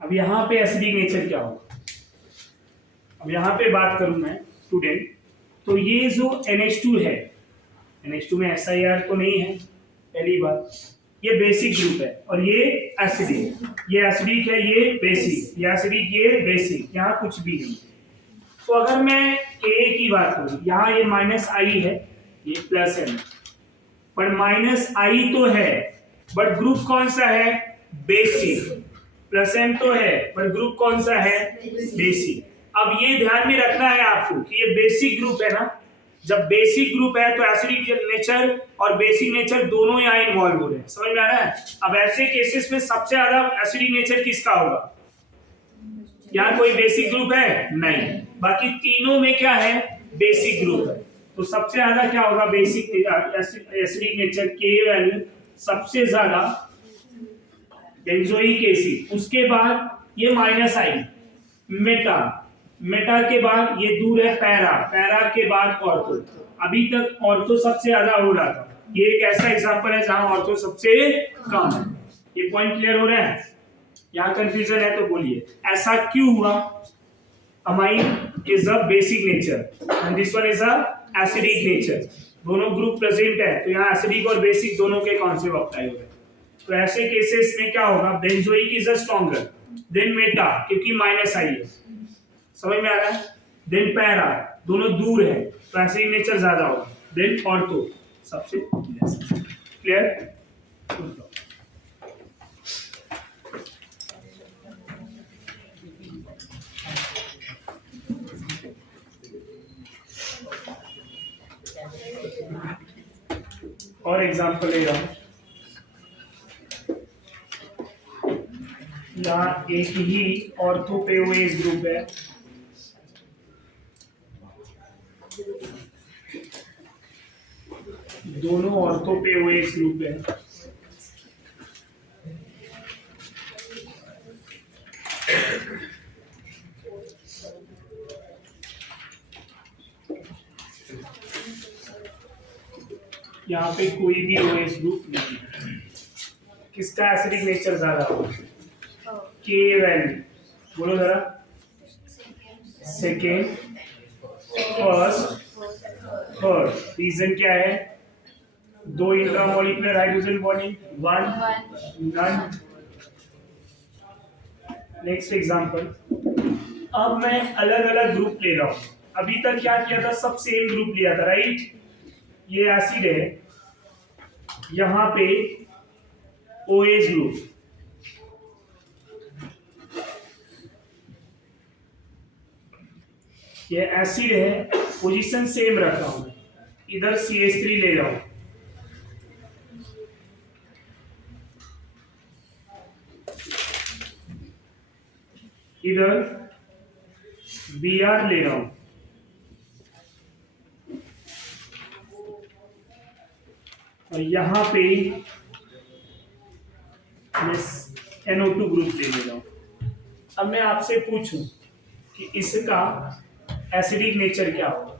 अब यहां पे एसिडिक नेचर क्या होगा? अब यहां पे बात करूं मैं स्टूडेंट, तो ये जो NH2 है, NH2 में SiR तो नहीं है, पहली बात, ये बेसिक ग्रुप है और ये एसिडिक, ये एसिडिक है, ये बेसिक, ये एसिडिक, ये बेसिक, यहाँ कुछ भी नहीं। तो अगर मैं Ka की बात करूं, यहाँ ये -I है, ये प्लस है, पर -I तो है बट ग्रुप कौन सा है? बेसिक। प्लस M तो है पर ग्रुप कौन सा है? बेसिक। अब ये ध्यान में रखना है आपको कि ये बेसिक ग्रुप है ना, जब बेसिक ग्रुप है तो एसिडिक नेचर और बेसिक नेचर दोनों यहाँ इन्वॉल्व हो रहे हैं। समझ में आ रहा है? अब ऐसे केसेस में सबसे ज्यादा एसिडिक नेचर किसका होगा? यहाँ कोई बेसिक ग्रुप है? नहीं। बाकी तीनों में क्या है? बेसिक ग्रुप है। तो सबसे ज्यादा क्या होगा? बेसिक एसिडिक नेचर के वैल्यू सबसे ज्यादा बेंजोइक एसिड, उसके बाद ये -I मेटा, मेटा के बाद ये दूर है पैरा, पैरा के बाद ऑर्थो। अभी तक ऑर्थो सबसे ज्यादा हो रहा था, ये एक ऐसा एग्जांपल है जहां ऑर्थो सबसे कम है। ये पॉइंट क्लियर हो रहा है? यहाँ कंफ्यूजन है तो बोलिए, ऐसा क्यों हुआ? Amine is a basic nature and this one is a acidic nature, दोनों ग्रुप प्रेजेंट है तो यहाँ एसिडिक और बेसिक दोनों के कॉन्सेप्ट अप्लाई हो रहे हैं। तो ऐसे केसेस में क्या होगा? Benzoic is a stronger than Meta क्योंकि -I है, समझ में आ रहा है? देन पैरा, दोनों दूर है तो एसिडिक नेचर ज्यादा होगा, देन ऑर्थो सबसे क्लियर। और एग्जांपल ले रहा हूं, यहाँ एक ही ऑर्थो पे OH ग्रुप है, दोनों ऑर्थो पे OH ग्रुप है, यहाँ पे कोई भी OH ग्रुप नहीं है। किसका एसिडिक नेचर ज्यादा होगा? के वैल्यू बोलो जरा। Second, first, third. रीजन क्या है? दो intramolecular hydrogen bonding, one none. Next example, अब मैं अलग अलग ग्रुप ले रहा हूं। अभी तक क्या किया था? सब सेम ग्रुप लिया था, राइट? ये एसिड है, यहां पे OH ग्रुप, ये एसिड है, पोजीशन सेम रख रहा हूं, इधर CH3 ले रहा हूं, इधर Br ले रहा हूं, और यहां पे मैं NO2 ग्रुप ले रहा हूं। अब मैं आपसे पूछूं कि इसका एसिडिक नेचर क्या होगा?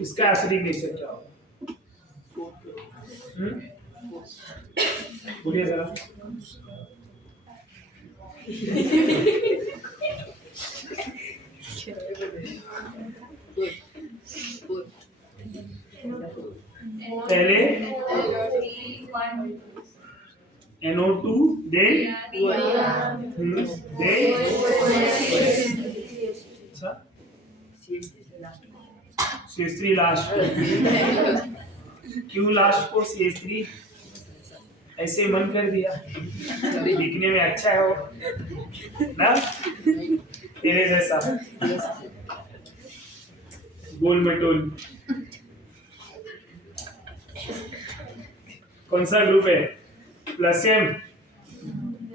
इसका एसिडिक नेचर क्या होगा? बोलिए जरा। पहले NO2 then अच्छा CH3 लास्ट क्यों लास्ट को CH3 ऐसे मन कर दिया दिखने में अच्छा है वो ना तेरे जैसा गोल मटोल कौन सा ग्रुप है plus M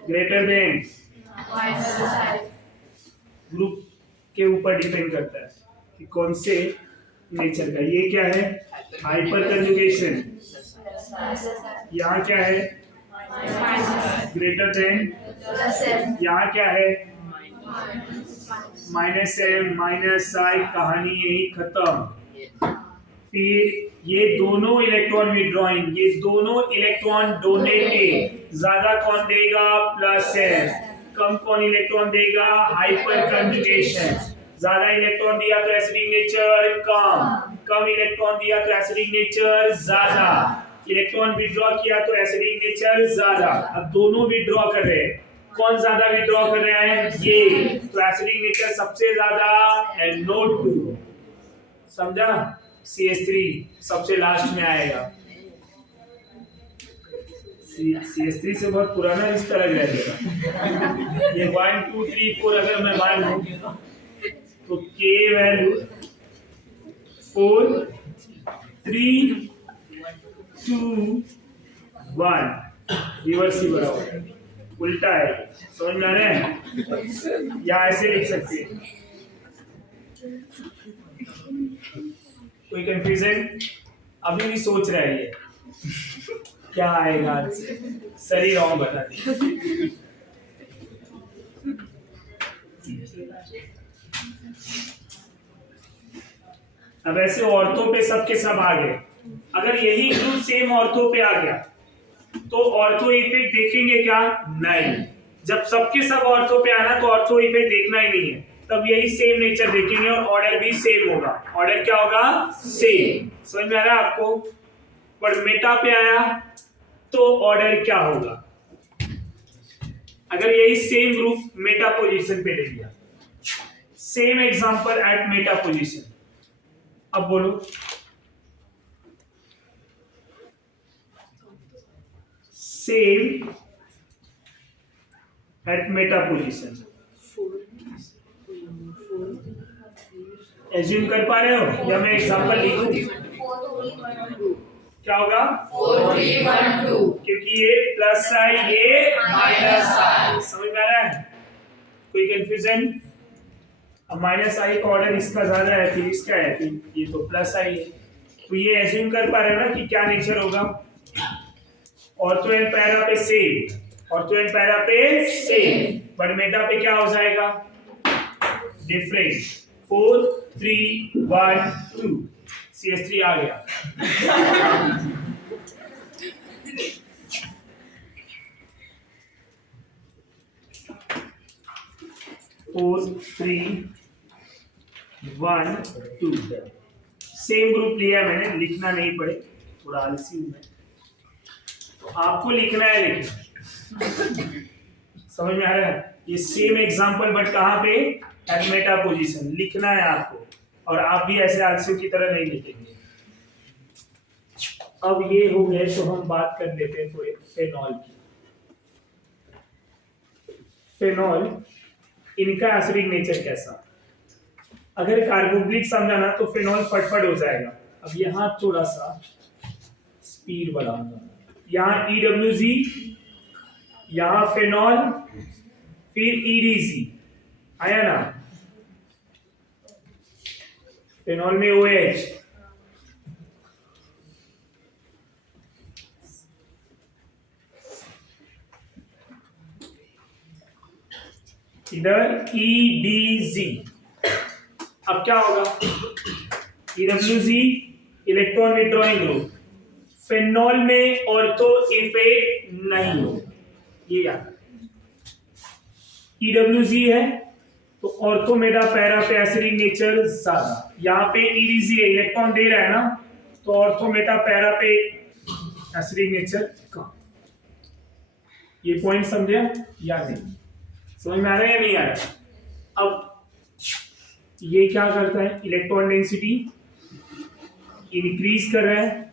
greater than group के ऊपर डिपेंड करता है कि कौन से नेचर का ये क्या है हाइपर कंजुगेशन यहाँ क्या है ग्रेटर देन यहाँ क्या है -m -i कहानी यही खत्म फिर ये दोनों इलेक्ट्रॉन विड्रॉइंग ये दोनों इलेक्ट्रॉन डोनेटेड ज्यादा कौन देगा प्लस एम कम कौन इलेक्ट्रॉन देगा हाइपर कंजुगेशन ज्यादा इलेक्ट्रॉन दिया तो एसिडिक नेचर कम इलेक्ट्रॉन दिया तो एसिडिक नेचर ज्यादा इलेक्ट्रॉन विड्रॉ किया तो एसिडिक नेचर ज्यादा अब दोनों विड्रॉ कर रहे हैं कौन ज्यादा विड्रॉ कर रहे हैं ये तो एसिडिक नेचर सबसे ज्यादा NO2 समझा CH3 सबसे लास्ट में आएगा CH3 से बहुत पुराना रिश्ता लग रहा है ये 1 2 3 4 अगर मैं मान लूं तो K वैल्यू 4 3 2 1 रिवर्सिबल होगा उल्टा है समझ में आ रहा है या ऐसे लिख सकते हैं कोई कंफ्यूजन अभी भी सोच रहा है ये क्या आएगा सही रॉन्ग बता दी अब ऐसे औरतों पे सबके सब आ गए अगर यही ग्रुप सेम औरतों पे आ गया तो ऑर्थो इफेक्ट देखेंगे क्या नहीं जब सबके सब ऑर्थो पे आना तो ऑर्थो इफेक्ट देखना ही नहीं है तब यही सेम नेचर देखेंगे और ऑर्डर भी सेम होगा ऑर्डर क्या होगा सेम समझ में आ रहा है आपको पर मेटा पे आया तो ऑर्डर क्या होगा अगर यही सेम ग्रुप मेटा पोजीशन पे ले लिया same example at meta position अब बोलो same at meta position assume कर पा रहे हो या मैं एग्जांपल लिखूं क्या होगा 4 3 1 2 क्योंकि ये प्लस आई ये माइनस आई समझ में आ रहा है कोई कंफ्यूजन अब माइनस आई का ऑर्डर इसका ज्यादा है फिर इसका है फिर ये तो प्लस आई है तो ये एज्यूम कर पा रहे हो ना कि क्या नेचर होगा ऑर्थो एंड पैरा पे सेम ऑर्थो एंड पैरा पे सेम बट मेटा पे क्या हो जाएगा डिफरेंट 4 3 1 2 CH3 आ गया 4 3 1 2 सेम ग्रुप लिया मैंने लिखना नहीं पड़े थोड़ा आलसी हूं मैं तो आपको लिखना है लेकिन समझ में आ रहा है ये सेम एग्जांपल बट कहां पे एट मेटा पोजीशन लिखना है आपको और आप भी ऐसे आलसियों की तरह नहीं लिखेंगे अब ये हो गए तो हम बात कर लेते हैं थोड़े फेनॉल की फेनॉल इनका एसिडिक नेचर कैसा अगर कार्बोक्सिलिक समझाना तो फेनॉल फटफट हो जाएगा अब यहाँ थोड़ा सा स्पीड बढ़ाऊंगा यहाँ EWG यहाँ फेनॉल फिर EDC आया ना फेनॉल में OH इधर EDZ अब क्या होगा EWG electron withdrawing group phenol में ऑर्थो इफेक्ट नहीं हो ये याद EWG है तो ऑर्थो मेटा पैरा पे एसिडिक नेचर ज्यादा यहाँ पे ईरिजी है, इलेक्ट्रॉन दे रहा है ना, तो ऑर्थो मेटा पैरा पे एसिडिक नेचर का। ये पॉइंट समझे या नहीं? समझ में आ रहा है या नहीं आ रहा? अब ये क्या करता है, इलेक्ट्रॉन डेंसिटी इंक्रीज कर रहा है,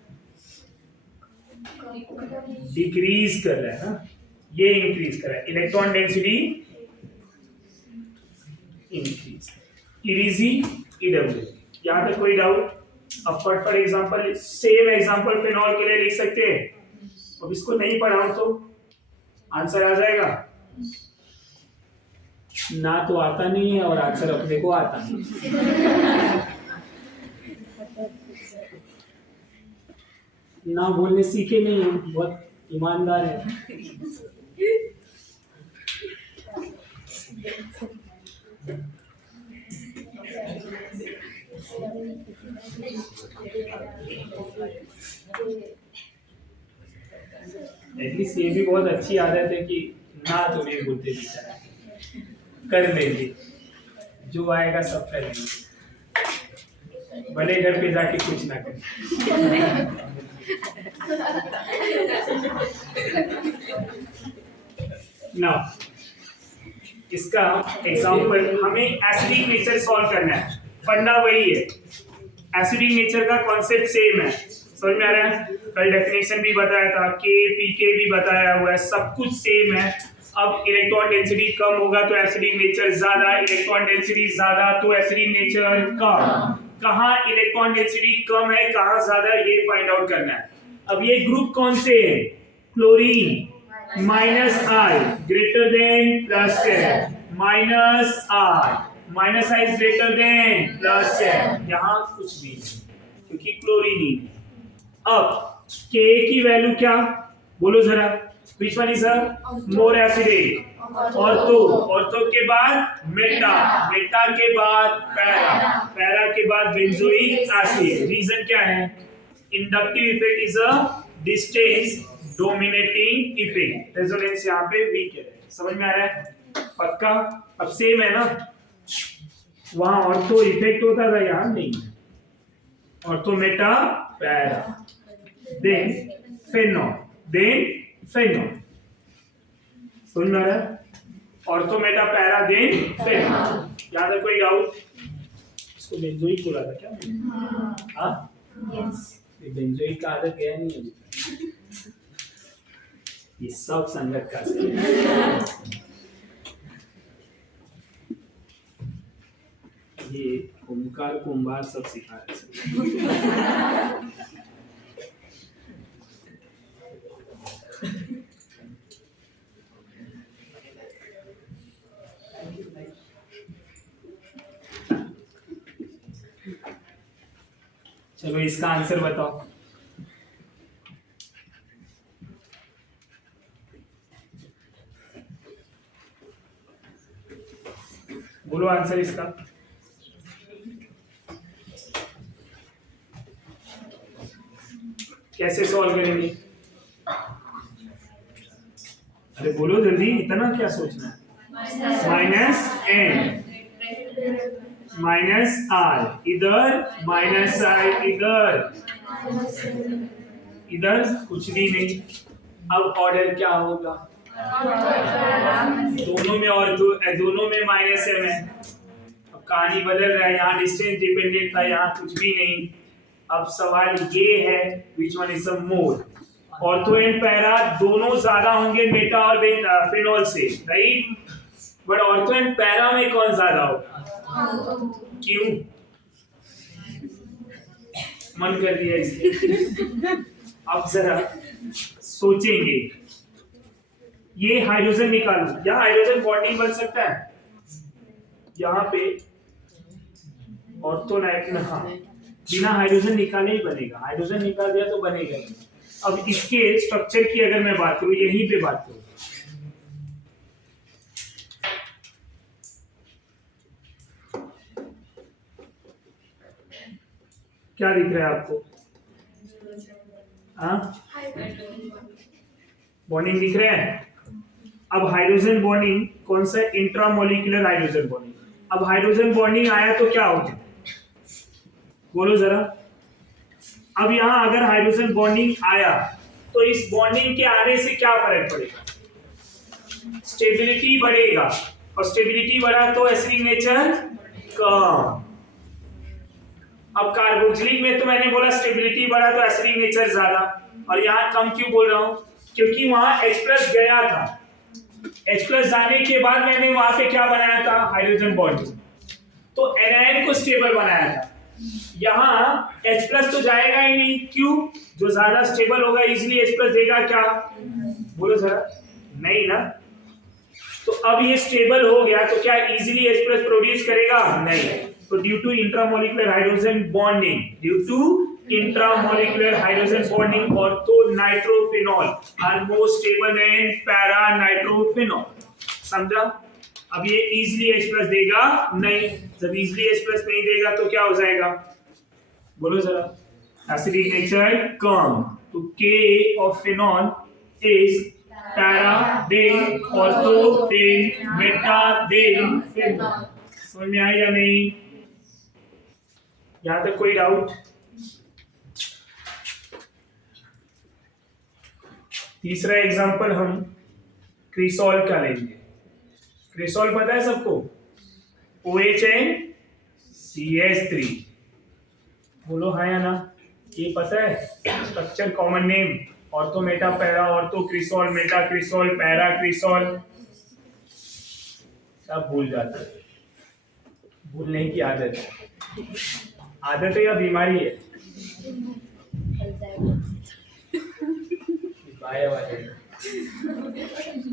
डिक्रीज कर रहा है ना, ये इंक्रीज कर रहा है, इलेक्ट्रॉन डेंसिटी इंक्रीज, ईरिजी ईडब्ल्यू। यहां तक कोई डाउट? अब for example same example phenol के लिए लिख सकते हैं। अब इसको नहीं पढ़ाऊं तो आंसर आ जाएगा ना, तो आता नहीं है और आंसर अपने को आता नहीं। ना बोलने सीखे नहीं है, बहुत ईमानदार है। एटलीस्ट ये भी बहुत अच्छी आदत है कि ना तो नहीं बोलते, बेचारा कर लेंगे, जो आएगा सब कर लेंगे, भले घर पे जाके कुछ ना करें। ना इसका एग्जांपल, हमें एसिडिक नेचर सॉल्व करना है, फंडा वही है, एसिडिक नेचर का कॉन्सेप्ट सेम है। समझ में आ रहा है? कल डेफिनेशन भी बताया था, के पीके भी बताया हुआ है, सब कुछ सेम है। अब इलेक्ट्रॉन डेंसिटी कम होगा तो एसिडिक नेचर ज्यादा, इलेक्ट्रॉन डेंसिटी ज्यादा तो एसिडिक नेचर कम। कहाँ इलेक्ट्रॉन डेंसिटी कम है, कहाँ ज्यादा, ये फाइंड आउट करना है। अब ये ग्रुप कौन से है? Chlorine minus I greater than plus 10, minus I is greater than plus 10, यहाँ कुछ भी नहीं क्योंकि क्लोरीन ही है। अब K की वैल्यू क्या बोलो जरा, which one is more acidic? Ortho के बाद मेटा के बाद पैरा के बाद बेंजोइक एसिड। रीजन क्या है? Inductive effect is a distance dominating effect, resonance यहाँ पे वीक है। समझ में आ रहा है? पक्का? अब सेम है ना, वहां ऑर्थो इफेक्ट होता था, यहाँ नहीं, ortho meta para then phenol समझ में आ रहा है? Ortho meta para then phenol. याद है कोई डाउट? इसको बेंजोइक बोला था क्या? हाँ यस, बेंजोइक का आदत गया नहीं अभी, ये सब संगत का से। ये ओमकार कुंभार सब सिखा रहे। चलो इसका आंसर बताओ। बोलो आंसर इसका। कैसे सॉल्व करेंगे? अरे बोलो जल्दी, इतना क्या सोचना है? माइनस आर इधर, माइनस आई इधर कुछ भी नहीं। अब ऑर्डर क्या होगा? दोनों में और दोनों में माइनस एम है। अब कहानी बदल रहा है, यहाँ डिस्टेंस डिपेंडेंट था, यहाँ कुछ भी नहीं। अब सवाल ये है which one is the more? Ortho and para दोनों ज्यादा होंगे मेटा और फिनॉल से, right? But ortho and para में कौन ज्यादा होगा? क्यों? मन कर दिया इसलिए। अब जरा सोचेंगे, ये हाइड्रोजन निकालो, या हाइड्रोजन बॉन्डिंग बन सकता है यहाँ पे ऑर्थो नाइट्रोजन, हाँ बिना हाइड्रोजन निकाले ही बनेगा, हाइड्रोजन निकाल दिया तो बनेगा। अब इसके स्ट्रक्चर की अगर मैं बात करूं, यहीं पे बात करूं, क्या दिख रहा है आपको? बॉन्डिंग दिख रहा है। अब हाइड्रोजन बॉन्डिंग कौन सा? Intramolecular hydrogen bonding. अब हाइड्रोजन बॉन्डिंग आया तो क्या होगा? बोलो जरा। अब यहाँ अगर हाइड्रोजन बॉन्डिंग आया तो इस बॉन्डिंग के आने से क्या फर्क पड़ेगा? स्टेबिलिटी बढ़ेगा, और स्टेबिलिटी बढ़ा तो एसिडिक नेचर कम। अब कार्बोक्सिलिक में तो मैंने बोला स्टेबिलिटी बढ़ा तो एसिडिक नेचर ज्यादा, और यहाँ कम क्यों बोल रहा हूं? क्योंकि वहां H+ गया था, H+ जाने के बाद मैंने वहां पे क्या बनाया था? हाइड्रोजन बॉन्ड, तो एनायन को स्टेबल बनाया था। यहाँ H+ तो जाएगा ही नहीं, क्यों? जो ज्यादा स्टेबल होगा इजीली H+ देगा क्या? बोलो जरा, नहीं ना। तो अब ये स्टेबल हो गया तो क्या इजीली H+ प्रोड्यूस करेगा? नहीं। तो due to intramolecular hydrogen bonding, due to intramolecular hydrogen bonding, ortho nitrophenol are more stable than para nitrophenol. समझा? अब ये इजीली H+ देगा नहीं। जब इजीली H+ नहीं देगा तो क्या हो जाएगा? बोलो जरा, एसिडिक नेचर कम। तो K of phenol is para then ortho then meta then phenol. समझ में आया या नहीं? यहां तक कोई डाउट? तीसरा एग्जांपल हम क्रिसॉल का लेंगे। क्रिसॉल पता है सबको? OHN CH3। बोलो हाँ या ना? ये पता है structure, common name, ortho meta para, ortho cresol, meta cresol, para cresol, सब भूल जाते हैं। भूलने की आदत है। आदत है या बीमारी है?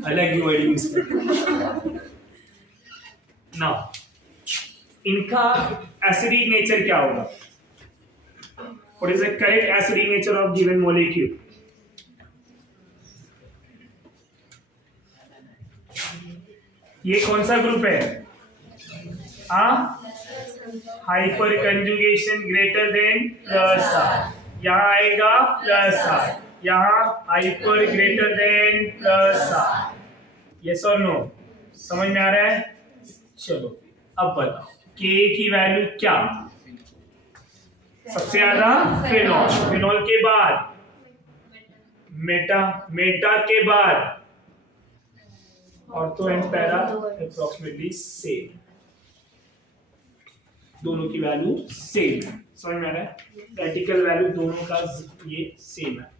अलग ही वर्ड यूज करते। नाउ इनका एसिडिक नेचर क्या होगा? What is the correct acidic nature of given molecule? ये कौन सा ग्रुप है? Hyperconjugation greater then +R। यहाँ आएगा +R, यहाँ hyper greater than +R। Yes और नो? समझ में आ रहा है? चलो अब बताओ K की वैल्यू क्या? सबसे ज्यादा फिनॉल, फिनॉल के बाद मेटा, मेटा के बाद ortho and para approximately same, दोनों की वैल्यू सेम है। समझ में आ रहा है? प्रैक्टिकल वैल्यू दोनों का ये सेम है।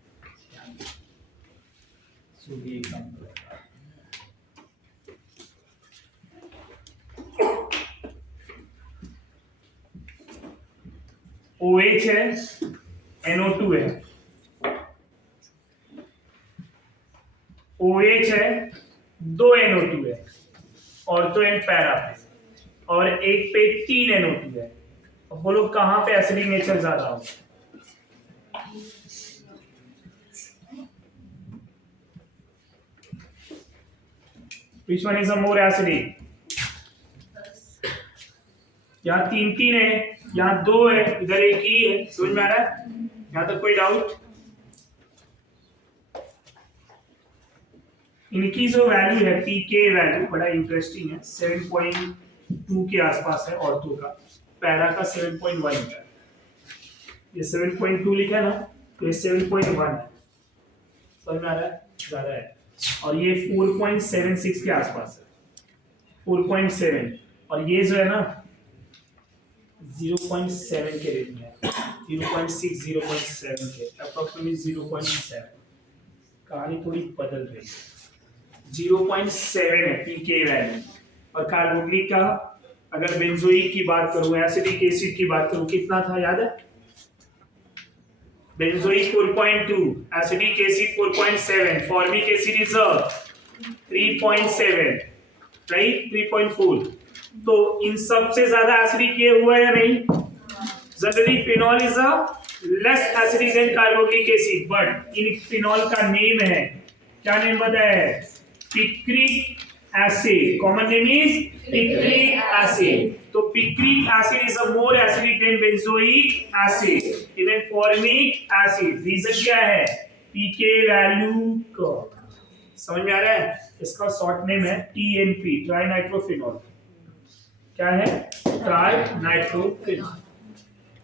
OH है, NO2 है, OH है, 2 NO2 है, ऑर्थो एंड पैरा पे, और एक पे 3 NO2 है। अब बोलो कहां पे एसिडिक नेचर ज्यादा हो? Which one is the more acidic? यहाँ 3 है, यहाँ 2 है, इधर एक ही है। समझ में आ रहा है? यहाँ तक कोई डाउट? इनकी जो वैल्यू है पीके वैल्यू बड़ा इंटरेस्टिंग है, 7.2 के आसपास है ऑर्थो का, पैरा का 7.1 है। ये 7.2 लिखा है ना, तो ये 7.1 है। समझ में आ रहा है? ज्यादा है। और ये 4.76 के आसपास है, 4.7, और ये जो है ना 0.7 के रेंज में है, 0.6 0.7 के अप्रोक्सीमेटली 0.7। कहानी थोड़ी बदल रही है। 0.7 है पीके वैल्यू। और कार्बोक्सिलिक का अगर बेंजोइक की बात करूं, एसिडिक एसिड की बात करूं, कितना था याद है? Benzoic 4.2, acidic acid 4.7, formic acid is 3.7, right, 3.4। तो इन सबसे ज्यादा एसिडिक ये हुआ या नहीं? Generally phenol is less acidic than carboxylic acid, but in phenol का नेम है, क्या नेम बताया है? Picric acid. Common name is picric acid. तो picric acid is a more acidic than benzoic acid, even formic acid. Reason क्या है? पीके value का। समझ में आ रहा है? इसका शॉर्ट नेम है TNP, ट्राइनाइट्रोफिनॉल। क्या है? ट्राइनाइट्रोफिनॉल।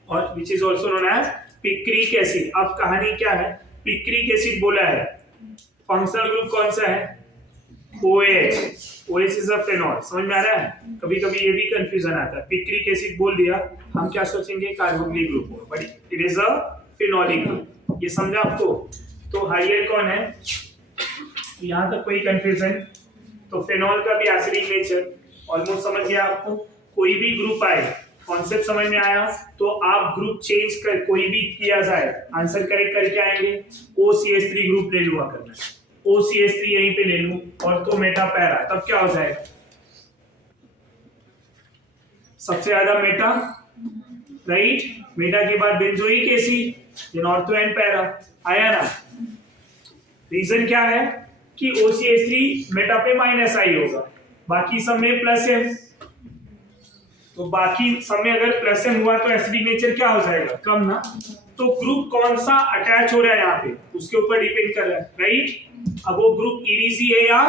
और which is also known as picric acid. अब कहानी क्या है, पिक्रिक एसिड बोला है, फंक्शनल ग्रुप कौन सा है, OH। OH is a phenol. समझ में आ रहा है, कभी कभी ये भी कंफ्यूजन आता है, पिक्रिक एसिड बोल दिया हम क्या सोचेंगे कार्बोक्सिलिक ग्रुप हो, but it is a phenolic group. ये समझा आपको। तो हाइयर कौन है, यहाँ तक कोई कंफ्यूजन। तो फेनॉल का भी एसिडिक नेचर ऑलमोस्ट समझ गया आपको। कोई भी ग्रुप आए, कॉन्सेप्ट समझ में आया, तो आप ग्रुप चेंज कर कोई भी किया जाए, आंसर करेक्ट करके आएंगे। OCH3 ग्रुप ले लूंगा करना, OCH3 यहीं पे ले लूं और तो मेटा पैरा, तब क्या हो जाएगा, सबसे ज्यादा मेटा, राइट। मेटा के बाद benzoic acid, then ortho and para, आया ना। रीजन क्या है कि OCH3 मेटा पे माइनस आई होगा, बाकी सब में प्लस है, तो बाकी सब में अगर प्लस एम हुआ तो एसिडिक नेचर क्या हो जाएगा, कम ना। तो ग्रुप कौन सा अटैच हो रहा है यहाँ पे उसके ऊपर डिपेंड कर रहा है, राइट। अब वो ग्रुप EDC है या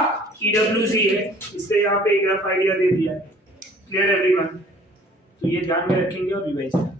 EWC है, इसलिए यहाँ पे एक रफ आइडिया दे दिया है। क्लियर एवरीवन, तो ये ध्यान में रखेंगे और रिवाइज करेंगे।